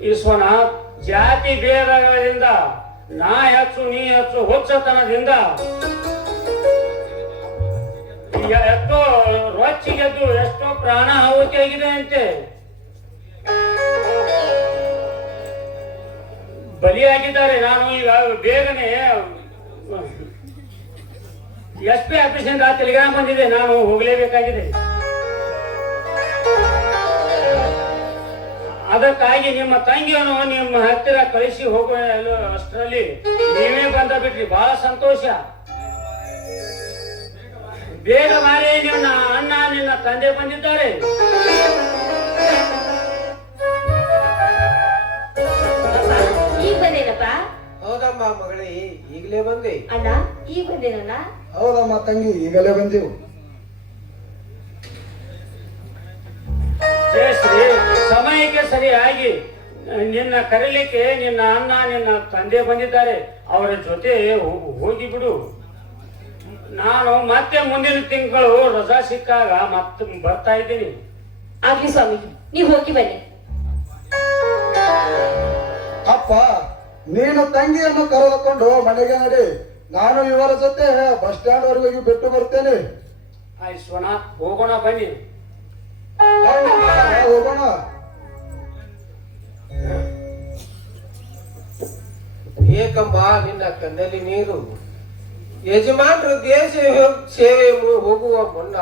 ವಿಶ್ವನಾಥ್, ಜಾತಿ ಭೇದಗಳಿಂದ ನಾ ಹೆಚ್ಚು ನೀ ಹೆಚ್ಚು ಹುಚ್ಚತನದಿಂದ ಎಷ್ಟೋ ರೊಚ್ಚಿಗೆದ್ದು ಎಷ್ಟೋ ಪ್ರಾಣ ಆಹುತಿ ಆಗಿದೆ ಅಂತೆ, ಬಲಿಯಾಗಿದ್ದಾರೆ. ನಾನು ಈಗ ಬೇಗನೆ SP ಆಫೀಸಿಂದ ಟೆಲಿಗ್ರಾಮ್ ಬಂದಿದೆ, ನಾನು ಹೋಗಲೇಬೇಕಾಗಿದೆ. ಅದಕ್ಕಾಗಿ ನಿಮ್ಮ ತಂಗಿಯನ್ನು ನಿಮ್ಮ ಹತ್ತಿರ ಕಳಿಸಿ ಹೋಗುವ ಅಷ್ಟರಲ್ಲಿ ನೀವೇ ಬಂದ ಬಿಟ್ರಿ. ಬಹಳ ಸಂತೋಷ. ಬೇಗ ಬಾರಿ, ನಿನ್ನ ಅಣ್ಣ ನಿನ್ನ ತಂದೆ ಬಂದಿದ್ದಾರೆ. ಈಗ ಬಂದೇನಪ್ಪ? ಹೌದಮ್ಮ ಮಗಳೇ, ಈಗಲೇ ಬಂದೆ. ಅಣ್ಣ, ಈಗ ಬಂದೇನಣ್ಣ? ಹೌದಮ್ಮ ತಂಗಿ, ಈಗಲೇ ಬಂದೆವು. ಜಯಶ್ರೀ, ಸಮಯಕ್ಕೆ ಸರಿಯಾಗಿ ನಿನ್ನ ಕರೀಲಿಕ್ಕೆ ನಿನ್ನ ಅಣ್ಣ ನಿನ್ನ ತಂದೆ ಬಂದಿದ್ದಾರೆ. ಅವರ ಜೊತೆ ಹೋಗಿ ಬಿಡು. ನಾನು ಮತ್ತೆ ಮುಂದಿನ ತಿಂಗಳು ರಜಾ ಸಿಕ್ಕಾಗ ಮತ್ತೆ ಬರ್ತಾ ಇದ್ದೀನಿ. ಆಗ್ಲಿ ಸ್ವಾಮಿ, ನೀವು ಹೋಗಿ ಬನ್ನಿ. ಅಪ್ಪ, ನೀನು ತಂಗಿಯನ್ನು ಕರೆದುಕೊಂಡು ಮನೆಗೆ ನಡಿ. ನಾನು ಇವರ ಜೊತೆ ಬಸ್ ಸ್ಟ್ಯಾಂಡ್ ವರೆಗೆ ಹೋಗಿ ಬಿಟ್ಟು ಬರ್ತೇನೆ. ವಿಶ್ವನಾಥ್, ಹೋಗೋಣ ಬನ್ನಿ. ಹೋಗೋಣ. ಏಕಮ್ಮ ನಿನ್ನ ಕಣ್ಣಲ್ಲಿ ನೀರು. ಯಜಮಾನರು ದೇಶ ಸೇವೆ ಹೋಗುವ ಮುನ್ನ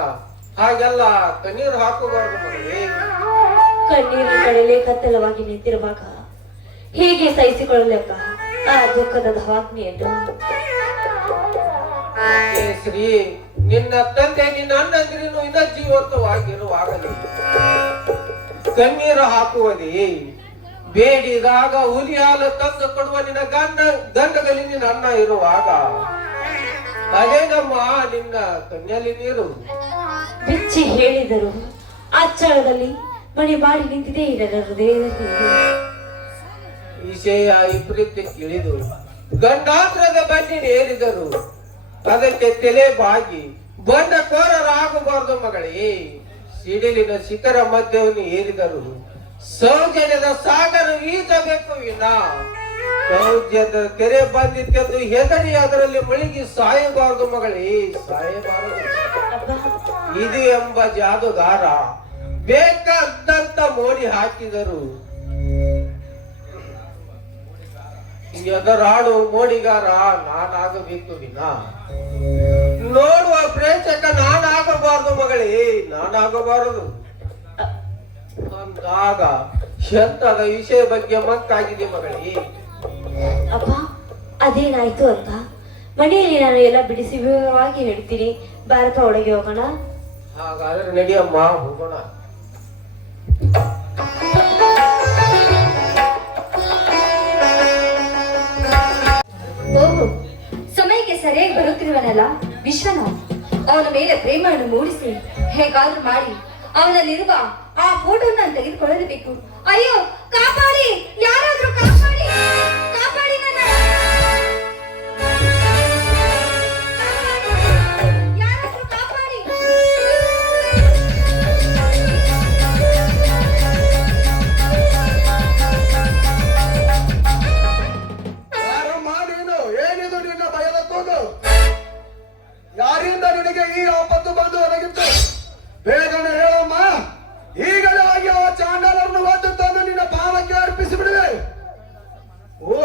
ಹಾಗೆಲ್ಲ ಕಣ್ಣೀರು ಹಾಕಬಾರದು ಮಗಳೇ. ಕಣ್ಣೀರು ಕಡಲೆ ಕತ್ತಲವಾಗಿ ನಿಂತಿರುವಾಗ ಹೇಗೆ ಸಹಿಸಿಕೊಳ್ಳಲೆಪ್ಪ ಆ ದುಃಖದ ಧಾವಾಗ್ನಿಯನ್ನು? ಶ್ರೀ, ನಿನ್ನ ತಂದೆ ನಿನ್ನ ಅಣ್ಣಂದಿರನು ಇನ್ನ ಜೀವಂತವಾಗಿರುವಾಗಲೇ ಕಣ್ಣೀರು ಹಾಕುವುದೇ? ಬೇಡಿದಾಗ ಹುಲಿ ಹಾಲು ತಂದು ಕೊಡುವ ನಿನ್ನ ಗಂಡದಲ್ಲಿ ನಿನ್ನ ಅಣ್ಣ ಇರುವಾಗ ಅದೇನಮ್ಮ ನಿನ್ನ ಕಣ್ಣಲ್ಲಿ ನೀರು? ಬಿಚ್ಚಿ ಹೇಳಿದರು ಅಚ್ಚಳದಲ್ಲಿ ಮನೆ ಮಾಡಿ ನಿಂತಿದೆ ನನ್ನ ಹೃದಯದಲ್ಲಿ. ವಿಷಯ ವಿಪರೀತ ತಿಳಿದು ಗಂಡಾಂತರದ ಬನ್ನಿ ಏರಿದರು. ಅದಕ್ಕೆ ತಲೆ ಬಾಗಿ ಬಂಡಕೋರರಾಗಬಾರದು ಮಗಳೇ. ಸಿಡಿಲಿನ ಶಿಖರ ಮಧ್ಯವನ್ನು ಏರಿದರು. ಸೌಜನ್ಯದ ಸಾಗರ ಈಜಬೇಕು ವಿನ ಸೌಜನ್ಯದ ತೆರೆ ಬಂದಿತ್ತೆಂದು ಹೆದರಿ ಅದರಲ್ಲಿ ಮುಳುಗಿ ಸಾಯಬಾರದು ಮಗಳೇ, ಸಾಯಬಾರದು. ಇದು ಎಂಬ ಜಾದುಗಾರ ಬೇಕಾದಂತ ಮೋಡಿ ಹಾಕಿದರು. ಎದರಾಡು ಮೋಡಿಗಾರ ನಾನಾಗಬೇಕು ವಿನ ನೋಡುವ ಪ್ರೇಕ್ಷಕ ನಾನಾಗಬಾರದು ಮಗಳೇ, ನಾನಾಗಬಾರದು. ಅಂದಾಗ ಎಂತದ ವಿಷಯ ಬಗ್ಗೆ ಮಕ್ಕಾಗಿದೆ ಮಗಳೇ. ಅಪ್ಪ ಅದೇನಾಯ್ತು ಅಂತ ಮನೆಯಲ್ಲಿ ನಾನು ಎಲ್ಲ ಬಿಡಿಸಿ ವಿವರವಾಗಿ ಹೇಳ್ತೀನಿ. ಭಾರತ ಒಳಗೆ ಹೋಗೋಣ. ಹಾಗಾದ್ರೆ ನಡಿಯಮ್ಮ, ಹೋಗೋಣ. ಓಹೋ, ಸಮಯಕ್ಕೆ ಸರಿಯಾಗಿ ಬರುತ್ತಿರುವನಲ್ಲ ವಿಶ್ವನಾಥ್. ಅವನ ಮೇಲೆ ಪ್ರೇಮವನ್ನು ಮೂಡಿಸಿ ಹೇಗಾದ್ರೂ ಮಾಡಿ ಅವನಲ್ಲಿರುವ ಆ ಫೋಟೋ ನಾನು ತೆಗೆದುಕೊಳ್ಳಲೇಬೇಕು. ಅಯ್ಯೋ ಕಾಪಾಡಿ, ಯಾರಾದ್ರೂ ಕಾಪಾಡಿ, ಕಾಪಾಡಿ ನನ್ನ, ಯಾರಾದ್ರೂ ಕಾಪಾಡಿ. ನೀನು ಏನಿದು ನಿನ್ನ ಭಯದ ಕೂಗು? ಯಾರಿಂದ ನಿನಗೆ ಈ ಆಪತ್ತು ಬಂದು ಒದಗಿತ್ತು? ಬೇಗನೆ ಹೇಳಮ್ಮ. ಈಗಲೇ ಹೋಗಿ ಆ ಚಾಂಡಾಲರನ್ನು ಒದ್ದು ತಂದು ನಿನ್ನ ಪಾವಕ್ಕೆ ಅರ್ಪಿಸಿ ಬಿಡುವೆ. ಓ,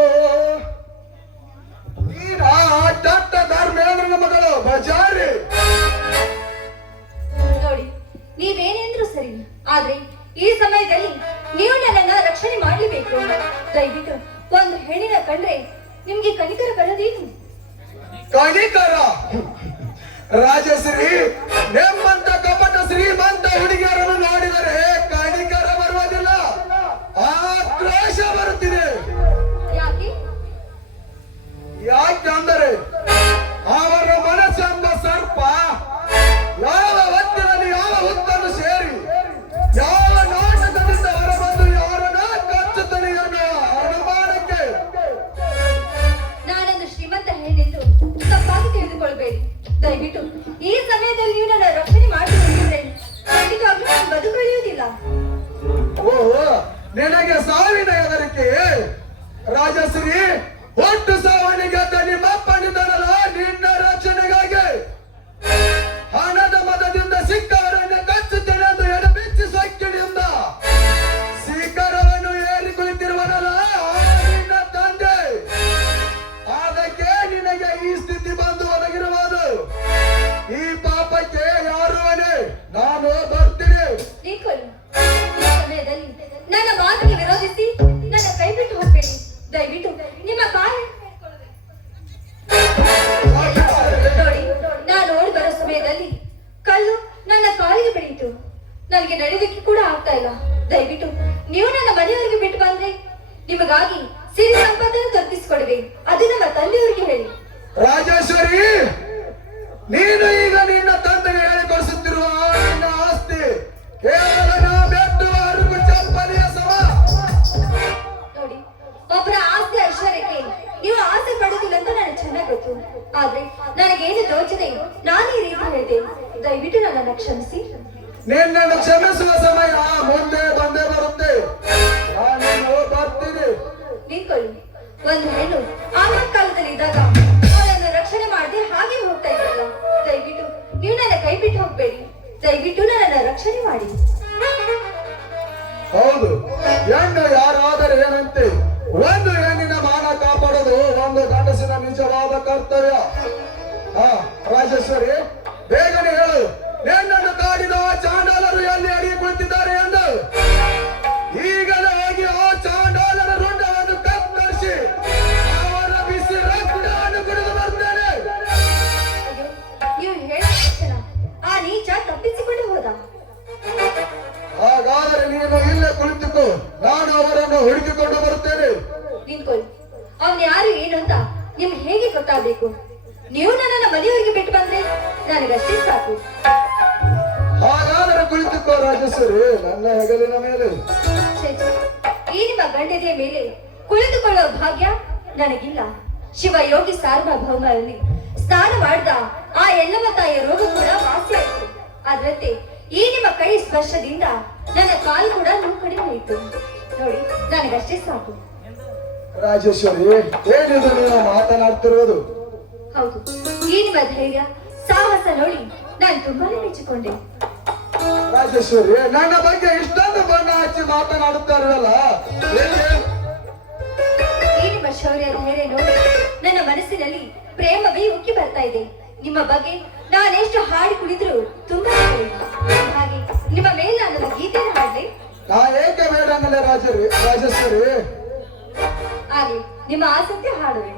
ನೀನ ದಟ್ಟ ಧರ್ಮೇಂದ್ರನ ಮಗಳು ಬಜಾರಿ. ನೋಡಿ, ನೀವೇನೆಂದ್ರು ಸರಿ, ಆದ್ರೆ ಈ ಸಮಯದಲ್ಲಿ ನೀವು ನನ್ನನ್ನ ರಕ್ಷಣೆ ಮಾಡಲೇಬೇಕು. ದಯವಿಟ್ಟು ಒಂದು ಹೆಣ್ಣಿನ ಕಂಡ್ರೆ ನಿಮ್ಗೆ ಕನಿಕರ ಬರೋದೇನು? ಕಣಿಕರ ರಾಜಶ್ರೀ, ನಿಮ್ಮಂತ ಕಪಟ ಶ್ರೀಮಂತ ಹುಡುಗಿಯರನ್ನು ನೋಡಿದರೆ ಕಣಿಕರ ಬರುವುದಿಲ್ಲ, ಆಕ್ರೋಶ ಬರುತ್ತಿದೆ. ಯಾಕೆ? ಯಾಕೆಂದರೆ ಅವರ ಮನಸ್ಸೆಂಬ ಸರ್ಪ ಯಾವ ಹೊತ್ತಿನಲ್ಲಿ ಯಾವ ಹುತ್ತನ್ನು ಸೇರಿ ಯಾವ ನಾಟಕದಿಂದ ಹೊರಬಂದು ಯಾರನ್ನ ಕಚ್ಚುತ್ತದೆ ಅನ್ನೋ ಅನುಮಾನಕ್ಕೆ. ನಾನೊಂದು ಶ್ರೀಮಂತ ಹೆಣ್ಣೆಂದು ತಪ್ಪಾಗಿ ತಿಳಿದುಕೊಳ್ಬೇಡಿ. ದಯವಿಟ್ಟು ಈ ಸಮಯದಲ್ಲಿ ನೀವು ನನ್ನ ರಕ್ಷಣೆ ಮಾಡಿಕೊಂಡಿದ್ರೆ ಖಂಡಿತವಾಗ್ಲೂ ನಾನು ಬದುಕುಳಿಯುವುದಿಲ್ಲ. ಓಹೋ, ನಿನಗೆ ಸಾವಿನ ಹೆದರಿಕೆ? ರಾಜಶ್ರೀ, ಒಟ್ಟು ಸಾವನಿಗೆ ನಿಮ್ಮಪ್ಪನಿದ್ದಾನಲ್ಲ, ನಿನ್ನ ರಕ್ಷಣೆಗಾಗಿ ಹಣದ ಮದದಿಂದ ಸಿಕ್ಕವರನ್ನ ಕಚ್ಚುತ್ತೇನೆ ಎಂದು ಎಡಬಿಚ್ಚಿ ಸೊಕ್ಕಿನಿಂದ ಶಿಖರವನ್ನು ಏರಿ ಕುಳಿತಿರುವನಲ್ಲ ನಿನ್ನ ತಂದೆ. ಅದಕ್ಕೆ ನಿನಗೆ ಈ ಸ್ಥಿತಿ ಬಂದು ಒದಗಿರುವುದು. ಈ ಪಾಪಕ್ಕೆ ಯಾರು ಅನೇ? ನಾನು ಬರ್ತೀನಿ. ನಿಂತ್ಕೊಳ್ಳಿ. ಈ ಸಮಯದಲ್ಲಿ ನನ್ನ ಮಾತಿಗೆ ವಿರೋಧಿಸಿ ನನ್ನ ಕೈ ಬಿಟ್ಟು ಹೋಗ್ಬೇಡಿ. ದಯವಿಟ್ಟು ನಿಮ್ಮ ಕಾಲು ನೋಡಿ, ನಾನು ಓಡಿ ಬರೋ ಸಮಯದಲ್ಲಿ ಕಲ್ಲು ನನ್ನ ಕಾಲಿಗೆ ಬೆಳೀತು. ನನಗೆ ನಡೆಯೋದಕ್ಕೆ ಕೂಡ ಆಗ್ತಾ ಇಲ್ಲ. ದಯವಿಟ್ಟು ನೀವು ನನ್ನ ಮನೆಯವರಿಗೆ ಬಿಟ್ಟು ಬಂದ್ರೆ ನಿಮಗಾಗಿ ಸಿರಿ ಸಂಪತ್ತನ್ನು ತಪ್ಪಿಸಿಕೊಡುವೆ. ಅದು ನಮ್ಮ ತಂದೆಯವರಿಗೆ ಹೇಳಿ. ರಾಜೇಶ್ವರಿ, ನೀನು ಈಗ ನಿನ್ನ ತಂದೆಗೆ ಹೇಳಿಕೊಡಿಸುತ್ತಿರುವ ನಿನ್ನ ಆಸ್ತಿ ಕೇವಲ ನಾ ಬೆಟ್ಟುವ ಅರುಗು ಚಪ್ಪಲಿಯ ಸಮ. ನೋಡಿ, ಒಬ್ಬರ ಆಸ್ತಿ ಐಶ್ವರ್ಯಕ್ಕೆ ನೀವು ಆಸೆ ಪಡುತ್ತಿಲ್ಲ ಅಂತ ನನಗೆ ಚೆನ್ನಾಗಿ ಗೊತ್ತು. ಆದ್ರೆ ನನಗೇನು ತೋಚದೆ ನಾನು ಈ ರೀತಿ ಹೇಳಿದೆ. ದಯವಿಟ್ಟು ನನ್ನನ್ನು ಕ್ಷಮಿಸಿ. ನಿನ್ನನ್ನು ಕ್ಷಮಿಸುವ ಸಮಯ ಮುಂದೆ ಬಂದೇ ಬರುತ್ತೆ. ನಾನು ಬರ್ತೀನಿ. ನಿಂತ್ಕೊಳ್ಳಿ. ಒಂದು ಹೆಣ್ಣು ಆಪತ್ಕಾಲದಲ್ಲಿ ಇದ್ದಾಗ ಅವಳನ್ನು ರಕ್ಷಣೆ ಮಾಡದೆ ಹಾಗೆ ಹೋಗ್ತಾ ಇದ್ದಲ್ಲ. ದಯವಿಟ್ಟು ನೀವು ನನ್ನ ಕೈ ಬಿಟ್ಟು ಹೋಗ್ಬೇಡಿ. ದಯವಿಟ್ಟು ನನ್ನನ್ನು ರಕ್ಷಣೆ ಮಾಡಿ. ಹೌದು, ಹೆಣ್ಣು ಯಾರಾದರೆ ಏನಂತೆ? ಒಂದು ಹೆಣ್ಣಿನ ಮಾನ ನೈತಿಕವಾದ ಕರ್ತವ್ಯ. ರಾಜೇಶ್ವರಿ, ಬೇಗನೆ ಹೇಳು, ನಿನ್ನನ್ನು ಕಾಡಿದ ಆ ಚಾಂಡಾಲರು ಎಲ್ಲಿ ಅಡಿಗೆ ಕುಳಿತಿದ್ದಾರೆ ಎಂದು. ಈಗಲೇ ಹೋಗಿ ಆ ಚಾಂಡಾಲರ ರುಂಡವನ್ನು ಕತ್ತರಿಸಿ ಅವರ ಬಿಸಿ ರಕ್ತವನ್ನು ಕುಡಿದು ಬರ್ತೇನೆ. ಅಯ್ಯೋ, ನೀವು ಹೇಳ ತಕ್ಷಣ ಆ ನೀಚ ತಪ್ಪಿಸಿಕೊಂಡು ಹೋದ. ಹಾಗಾದರೆ ನೀನು ಇಲ್ಲೇ ಕುಳಿತುಕೋ, ನಾನು ಅವರನ್ನು ಹುಡುಕಿಕೊಂಡು ಬರುತ್ತೇನೆ. ನಿಂತ್ಕೊಳ್ಳಿ. ಅವನ್ ಯಾರು ಏನು ಅಂತ ನಿಮ್ಗೆ ಹೇಗೆ ಗೊತ್ತಾಗಬೇಕು? ನೀವು ನನ್ನನ್ನ ಮನೆಯವರಿಗೆ ಬಿಟ್ಟು ಬಂದ್ರೆ ನನಗಷ್ಟೇ ಸಾಕು. ಹಾಗಾದರೆ ಕುಳಿತುಕೋ ರಾಜೇಶ್ವರಿ, ನನ್ನ ಹೆಗಲಿನ ಮೇಲೆ. ಛೇ, ಛೇ. ಈ ನಿಮ್ಮ ಗಂಡಗೆ ಮೇಲೆ ಕುಳಿತುಕೊಳ್ಳುವ ಭಾಗ್ಯ ನನಗಿಲ್ಲ. ಶಿವಯೋಗಿ ಸಾರ್ವಭೌಮರಲ್ಲಿ ಸ್ನಾನ ಮಾಡಿದ ಆ ಎಲ್ಲವ ತಾಯಿಯ ರೋಗ ಕೂಡ ವಾಸಿಯಾಯಿತು. ಅದರಂತೆ ಈ ನಿಮ್ಮ ಕೈ ಸ್ಪರ್ಶದಿಂದ ನನ್ನ ಕಾಲು ಕೂಡ ನೋವು ಕಡಿಮೆ ಆಯಿತು. ನೋಡಿ, ನನಗಷ್ಟೇ ಸಾಕು. ರಾಜೇಶ್ವರಿ, ಏನಿದು ನೀವು ಮಾತನಾಡ್ತಿರುವುದು? ಹೌದು, ಈ ನಿಮ್ಮ ಧೈರ್ಯ ಸಾಹಸ ನೋಡಿ ನಾನು ತುಂಬಾನೇ ಮೆಚ್ಚಿಕೊಂಡೆ. ರಾಜೇಶ್ವರಿ, ನನ್ನ ಬಗ್ಗೆ ಇಷ್ಟೊಂದು ಬಣ್ಣ ಹಚ್ಚಿ ಮಾತನಾಡುತ್ತಾರಲ್ಲ, ಈ ನಿಮ್ಮ ಶೌರ್ಯ ಧೈರ್ಯ ನೋಡಿ ನನ್ನ ಮನಸ್ಸಿನಲ್ಲಿ ಪ್ರೇಮವೇ ಉಕ್ಕಿ ಬರ್ತಾ ಇದೆ. ನಿಮ್ಮ ಬಗ್ಗೆ ನಾನೆಷ್ಟು ಹಾಡಿ ಕುಳಿದ್ರು ತುಂಬಾ ಹಾಗೆ ನಿಮ್ಮ ಮೇಲೆ ನಾನು ಗೀತೆಯನ್ನು ಹಾಡ್ಲೆ. ನಾ ಏಕೆ ಬೇಡ ಅನ್ನಲೇ ರಾಜೇಶ್ವರಿ. ಆಗ್ಲಿ, ನಿಮ್ಮ ಆಸಕ್ತಿ ಹಾಡುವೆ.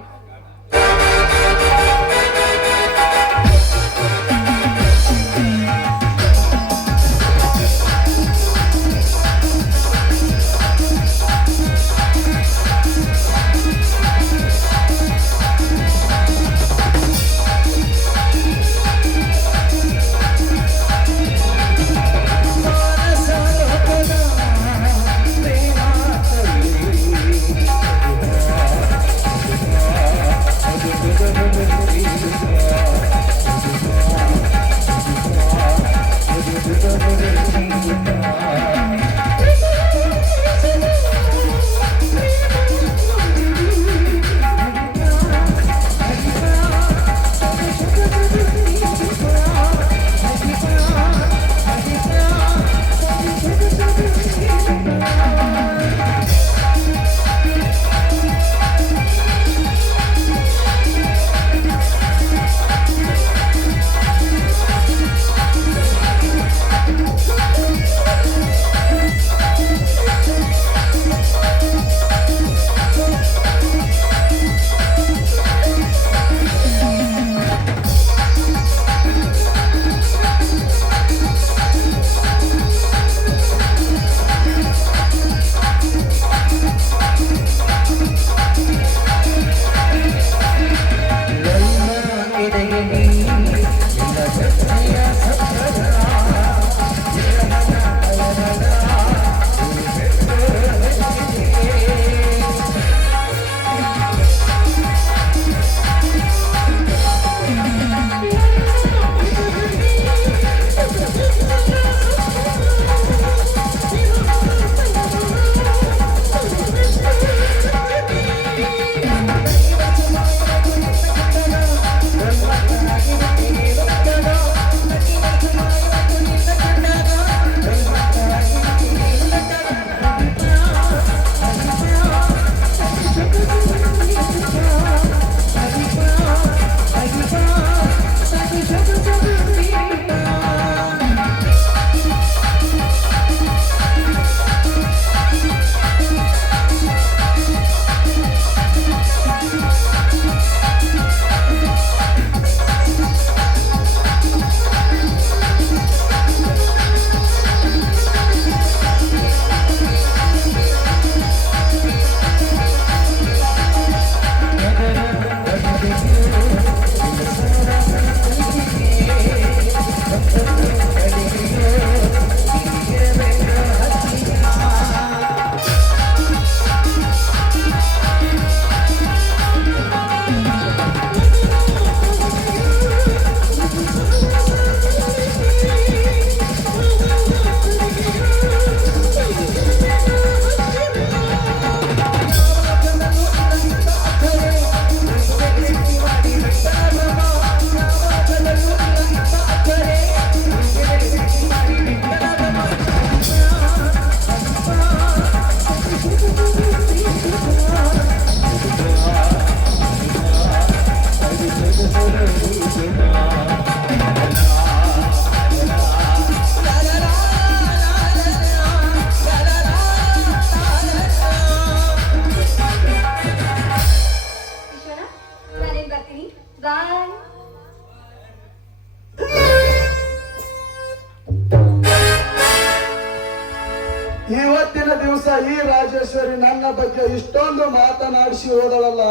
ಇವತ್ತಿನ ದಿವಸ ಈ ರಾಜೇಶ್ವರಿ ನನ್ನ ಬಗ್ಗೆ ಇಷ್ಟೊಂದು ಮಾತನಾಡಿಸಿ ಹೋದಳಲ್ಲ.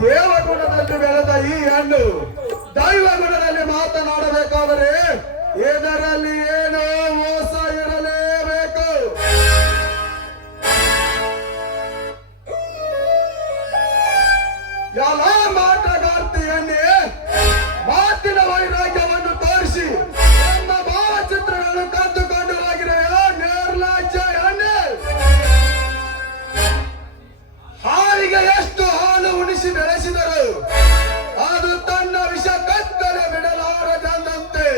ದೇವಗುಣದಲ್ಲಿ ಬೆಳೆದ ಈ ಹೆಣ್ಣು ದೈವ ಗುಣದಲ್ಲಿ ಮಾತನಾಡಬೇಕಾದರೆ ಇದರಲ್ಲಿ ಏನೋ ಮೋಸ ಇರಲೇಬೇಕು. ಎಲ್ಲ ಮಾಟಗಾರ್ತಿಯನ್ನೇ ಮಾತಿನ ವೈರಾಗ್ಯವನ್ನು ತೋರಿಸಿ ನಮ್ಮ ಭಾವಚಿತ್ರಗಳನ್ನು ಕದ್ದುಕೊಂಡು ಹೋಗಿರುವ ನಿರ್ಲಜ್ಜ ಹೆಣ್ಣೆ. ಹಾವಿಗೆ ಎಷ್ಟು ಹಾಲು ಉಣಿಸಿ ಬೆಳೆಸಿದರು ಅದು ತನ್ನ ವಿಷ ಕತ್ತಲೆ ಬಿಡಲಾರದಂತೆ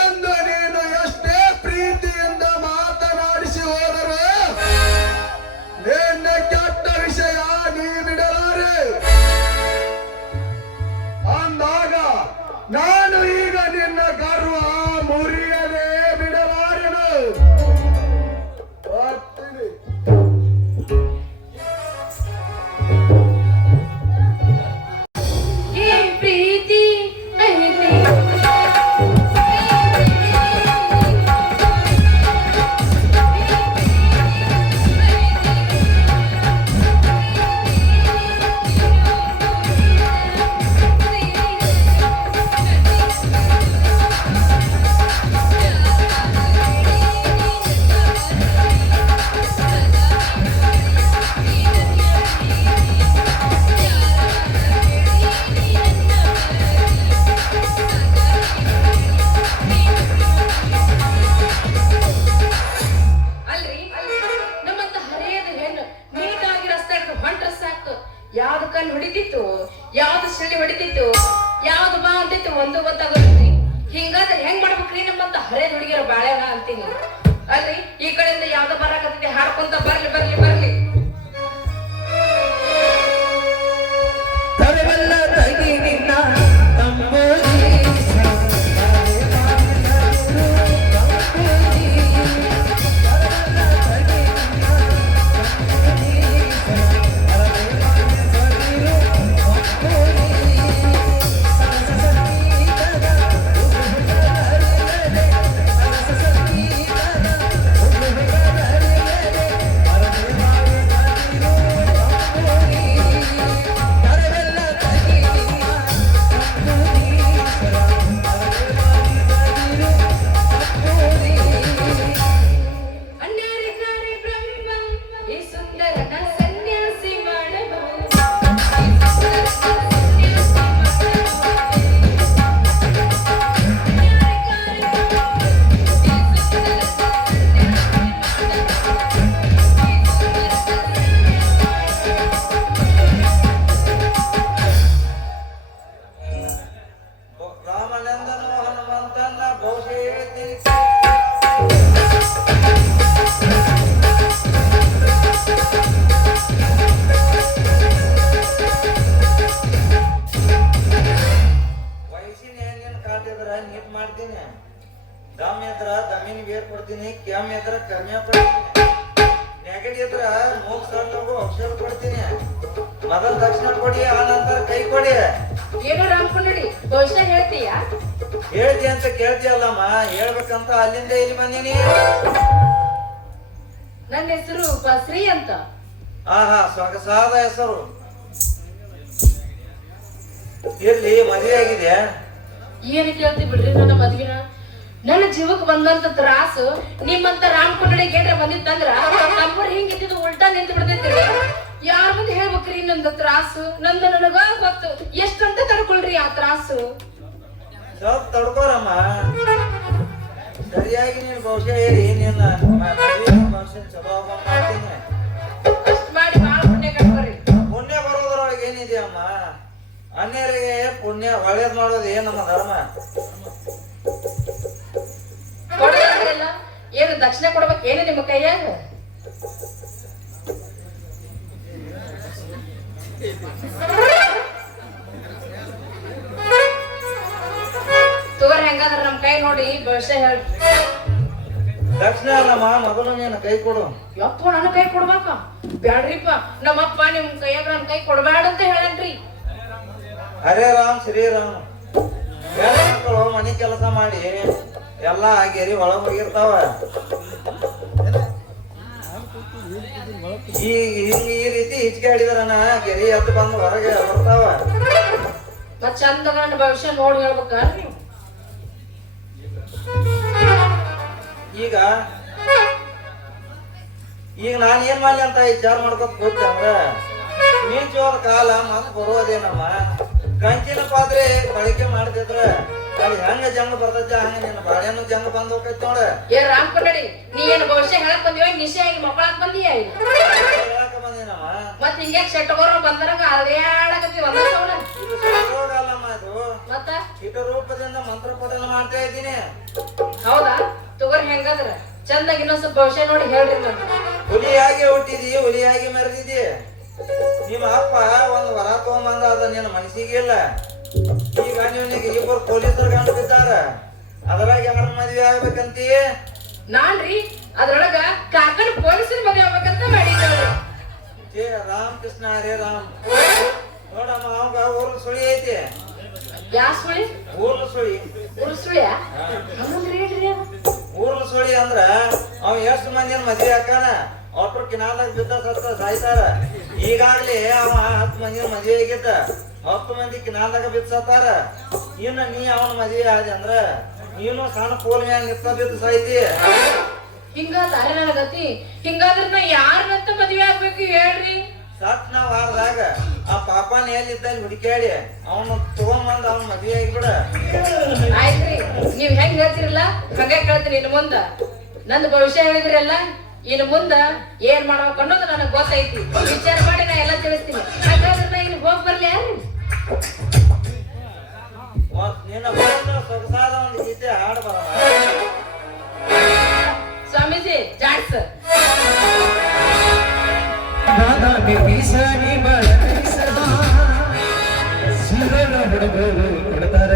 ಎಂದು ನೀನು ಎಷ್ಟೇ ಪ್ರೀತಿಯಿಂದ ಮಾತನಾಡಿಸಿ ಹೋದರು ನಿನ್ನ ಕೆಟ್ಟ ವಿಷಯ ನೀ ಬಿಡಲಾರೆ. ಅಂದಾಗ ನಾನು ಈಗ ನಿನ್ನ ಗರ್ವ ಮುರಿಯಲೇ ಬಿಡಲಾರೆನು. ಬರ್ತೀನಿ. ಏನ್ ಪ್ರೀತಿ ಐತಿ ಅಲ್ರಿ ನಮ್ಮಂತ ಹರಿಯದ ಹೆಣ್ಣು ನೀಟಾಗಿ ರಸ್ತೆ ಹೊಂಟ್ರ ಸಾಕು. ಯಾವ್ದು ಕಲ್ಲು ಹೊಡಿತಿತ್ತು, ಯಾವ್ದು ಶಿಳ್ಳಿ ಹೊಡಿತಿತ್ತು, ಯಾವ್ದು ಬಾ ಅಂತಿತ್ತು ಒಂದು ಗೊತ್ತಾಗೋದ್ರಿ. ಹಿಂಗಾದ್ರೆ ಹೆಂಗ್ ಮಾಡ್ಬೇಕ್ರಿ ನಮ್ಮಂತ ಹರಿಯದ ಹುಡುಗಿಯರ ಬಾಳೆಹಣ ಅಂತೀನಿ. ಅಲ್ರಿ ಈ ಕಡೆಯಿಂದ ಯಾವ್ದೋ ಬರಾಕತ್ತೈತಿ ಹಾಡ್ಕೊಂತ ಬರ್ಲಿ ಬರ್ಲಿ ಬರ್ಲಿ. ತರವಲ್ಲ ತಗಿ ನಿನ್ನ ತಂಬೋದಿ ಅನ್ಯಾರಿಗಾರಿ ಬ್ರಹ್ಮ ಈ ಸುಂದರನ ಸನ್ಯಾಸಿ ಮಾಡಬಹುದು. ರಾಮನಂದನೋ ಹನುಮಂತನ ಬಹುಶೇತಿ ವಯಸ್ಸಿನ ಏನೇನು ಕಾಟಿದ್ರ ನೀಟ್ ಮಾಡ್ತೀನಿ. ದಮ್ ಎದ್ರ ದಮ್ಮಿನ ಬೇರ್ ಕೊಡ್ತೀನಿ. ಕೆಮ್ಮ ಎದ್ರ ಕಮ್ಮಿ ಕೊಡ್ತೀನಿ. ನೆಗಡಿ ಎದ್ರ ಮೂಗ್ ಸರ್ಟೋಗು ಔಷಧ ಕೊಡ್ತೀನಿ. ಮೊದಲು ದಕ್ಷಿಣ ಕೊಡಿ, ಆ ನಂತರ ಕೈ ಕೊಡಿ. ಏನೋ ರಾಮ್ಕೊಂಡಿ ಬಹುಶಃ ಹೇಳ್ತೀಯಾ? ಹೇಳ್ತಿ ಅಂತ ಕೇಳ್ತೀಯಲ್ಲಮ್ಮ, ಹೇಳ್ಬೇಕಂತ ಅಲ್ಲಿಂದ ಇಲ್ಲಿ ಬಂದೀನಿ. ನನ್ನ ಹೆಸರು ಬಸ್ರಿ ಅಂತ. ಆಹಾ ಸೊಗಸಾದ ಹೆಸರು. ಇರ್ಲಿ, ಮದುವೆ ಆಗಿದೆ? ಏನು ಕೇಳ್ತಿ ಬಿಡ್ರಿ ನನ್ನ ಮದ್ವಿನ. ನನ್ನ ಜೀವಕ್ಕೆ ಬಂದಂತ ತ್ರಾಸು ನಿಮ್ಮಂತ ರಾಮ್ಕೊಂಡಿಗೆ ಏನ್ರ ಬಂದಿತ್ತಂದ್ರ ನಮ್ಮೂರ್ ಹಿಂಗಿದ್ದು ಉಲ್ಟಾ ನಿಂತು ಬಿಡ್ತೈತಿ. ಯಾರ ಮುಂದೆ ಹೇಳ್ಬೇಕ್ರಿ ನಂದ ತ್ರಾಸು? ನಂದು ನನಗ ಗೊತ್ತು. ಎಷ್ಟಂತ ತಡ್ಕೊಳ್ರಿ ಆ ತ್ರಾಸು. ಸ್ವಲ್ಪ ತಡ್ಕೋರಮ್ಮ. ಸರಿಯಾಗಿ ನೀನು ಬಹುಶಃ ಹೇಳಿ ನಿನ್ನ ಮದುವೆ ಚಲೋ ಮಾಡ್ತೀನಿ. ಅಷ್ಟ್ ಮಾಡಿ ಬಾಳ ಪುಣ್ಯ ಕಟ್ಕೊರಿ. ಪುಣ್ಯ ಬರೋದ್ರೊಳಗೆ ಏನಿದೆಯಮ್ಮ? ಅನ್ಯರಿಗೆ ಪುಣ್ಯ ಒಳ್ಳೇದ್ ಮಾಡೋದು ಏನ್ ನಮ್ಮ ಧರ್ಮ. ಕೊಡೋದಿಲ್ಲ ಏನು ದಕ್ಷಿಣ ಕೊಡ್ಬೇಕು ಏನು ನಿಮ್ಮ ಕೈಯಾಗ? ತೋರ್ ಹೆಂಗಾದ್ರ ನಮ್ ಕೈ ನೋಡಿ ಭವಿಷ್ಯ ಹೇಳಿ. ದಕ್ಷಿಣ ಅಲ್ಲಮ್ಮ, ಮೊದಲು ನೀನು ಕೈ ಕೊಡು. ಯಪ್ಪ ನನ್ನ ಕೈ ಕೊಡ್ಬೇಕ? ಬ್ಯಾಡ್ರಿಪ್ಪ, ನಮ್ಮಪ್ಪ ನಿಮ್ ಕೈಯಾಗ ನನ್ ಕೈ ಕೊಡ್ಬ್ಯಾಡ ಅಂತ ಹೇಳನ್ರಿ. ಹರೇ ರಾಮ್ ಶ್ರೀರಾಮ್. ಹೆಣ್ಮಕ್ಳು ಮನಿ ಕೆಲಸ ಮಾಡಿ ಎಲ್ಲಾ ಗೆರಿ ಒಳಗ್ ಹೋಗಿರ್ತಾವ. ಈ ರೀತಿ ಹಿಚ್ಕೆ ಆಡಿದ್ರನ ಗೆರಿ ಎದ್ದು ಬಂದು ಹೊರಗೆ ಬರ್ತಾವ. ಮತ್ ಚಂದ ಗಂಡ ಭವಿಷ್ಯ ನೋಡಿ ಹೇಳ್ಬೇಕ ಈಗ ನಾನು ಏನ್ ಮಾಡ್ಲಿ ಅಂತ ವಿಚಾರ ಮಾಡ್ಕೊತ ಕೂತ ಅಂದ್ರ ಮಿಂಚೋದ ಕಾಲ ಮತ್ ಬರೋದೇನಮ್ಮ. ಕಂಚಿನ ಪಾತ್ರೆ ಬಳಕೆ ಮಾಡ್ತಿದ್ರ ಅಲ್ಲಿ ಹೆಂಗ ಜಂಗ ಬರ್ತೈತಿ ಹಂಗ ನಿನ್ನ ಬಾಳೆನು ಜಂಗ ಬಂದ್ ಹೋಗೈತಿ ನೋಡ. ಏ ರಾಮ್ ಕನ್ನಡಿ ನೀ ಏನ್ ಭವಿಷ್ಯ ಹೇಳಕ್ ಬಂದಿವ ನಿಶೆ ಆಗಿ ಮಕ್ಕಳಾಕ್ ಬಂದಿಯ ಹೇಳಾಕ ಬಂದೇನಮ್ಮ. ಮತ್ ಹಿಂಗ್ಯಾಕ್ ಶೆಟ್ಟಗೋರು ಬಂದರಂಗ ಅಲ್ಯಾಡಕತ್ತಿ ಒಂದ ಸೌಂಡ್ ಇದು ಸರೋಗಲ್ಲಮ್ಮ, ಇದು ಮತ್ತ ಕೀಟ ರೂಪದಿಂದ ಮಂತ್ರ ಪಠನ ಮಾಡ್ತಾ ಇದ್ದೀನಿ. ಹೌದಾ ತಗೋರಿ ಹೆಂಗದ್ರ ಚಂದಾಗಿ ಇನ್ನೊಂದ್ ಸ್ವಲ್ಪ ಭವಿಷ್ಯ ನೋಡಿ ಹೇಳ್ರಿ ನಮ್ಗೆ. ಹುಲಿಯಾಗಿ ಹುಟ್ಟಿದಿ, ಹುಲಿಯಾಗಿ ಮೆರೆದಿದ್ದಿ. ನಿಮ್ಮ ಅಪ್ಪ ಒಂದು ವರ ತಗೊಂಬಂದ ಅದ ನಿನ್ನ ಮನಸ್ಸಿಗೆ ಇಲ್ಲ. ಈಗ ನೀವನಿಗೆ ಇಬ್ಬರು ಪೊಲೀಸರು ಗಂಡು ಬಿದ್ದಾರ, ಅದ್ರಾಗ ಯಾರ ಮದ್ವೆ ಆಗ್ಬೇಕಂತಿ? ನಾನ್ರಿ ಅದ್ರೊಳಗ ಕಾಕನ ಪೊಲೀಸರ ಮದುವೆ ಆಗ್ಬೇಕಂತ ಮಾಡಿದ್ದೇವೆ. ಏ ರಾಮಕೃಷ್ಣ ಹರೇ ರಾಮ್. ನೋಡಮ್ಮ ಅವಾಗ ಊರ್ಲ ಸುಳಿ ಐತಿ. ಯಾ ಸುಳಿ? ಊರ್ಲ ಸುಳಿ. ಊರ್ ಸುಳಿಯ ಹಂಗಂದ್ರೆ ಹೇಳ್ರಿ ಅದು. ಊರ್ಲ ಸುಳಿ ಅಂದ್ರ ಅವ ಎಷ್ಟು ಮಂದಿನ ಮದ್ವೆ ಹಾಕಾನ ಒಟ್ರು ಕಿನಾಲ್ದಾಗ ಬಿದ್ದ ಸತ್ತ ಸಾಯ್ತಾರ. ಈಗಾಗ್ಲಿ ಅವ 10 ಮಂದಿನ ಮದ್ವೆ ಆಗಿದ್ದ, 10 ಮಂದಿ ಕಿನಾಲ್ದಾಗ ಬಿದ್ದ ಸತ್ತಾರ. ಇನ್ನು ನೀ ಅವನ ಮದ್ವೆ ಆದಿ ಅಂದ್ರ ನೀನು ಸಣ್ಣ ಪೋಲ್ ಮ್ಯಾಗ ನಿತ್ತ ಬಿದ್ದು ಸಾಯ್ತಿ. ಹಿಂಗಾದ್ರೆ ನನಗತಿ ಹಿಂಗಾದ್ರೆ ನಾ ಯಾರನ್ನಂತ ಮದ್ವೆ ಆಗ್ಬೇಕು ಹೇಳ್ರಿ? ಸತ್ ನಾವ್ ವಾರದಾಗ ಆ ಪಾಪನ ಎಲ್ಲಿದ್ದಲ್ಲಿ ಹುಡುಕ್ಯಾಡಿ ಅವನು ತಗೊಂಬಂದ್ ಅವನ ಮದ್ವೆ ಆಗಿಬಿಡ. ಆಯ್ತ್ರಿ ನೀವ್ ಹೆಂಗ್ ಹೇಳ್ತಿರಲ್ಲ ಹಂಗ ಕೇಳ್ತೀನಿ. ಇನ್ನು ಮುಂದ ನಂದು ಭವಿಷ್ಯ ಹೇಳಿದ್ರಲ್ಲ, ಇನ್ನು ಮುಂದ ಏನ್ ಮಾಡ್ಬೇಕು ಅನ್ನೋದು ನನಗ್ ಗೊತ್ತೈತಿ. ವಿಚಾರ ಮಾಡಿ ನಾ ಎಲ್ಲ ತಿಳಿಸ್ತೀನಿ. ಹಾಗಾದ್ರೆ ನಾ ಇಲ್ಲಿ ಹೋಗ್ ಬರ್ಲಿ ಯಾರು? ಮತ್ ನಿನ್ನ ಬಂದು ಸೊಗಸಾದ ಒಂದು ಗೀತೆ ಹಾಡು ಬರಮ್ಮ. ಸ್ವಾಮೀಜಿ ಜಾಡ್ಸ್ ಹುಡುಗರು ಕೊಡ್ತಾರ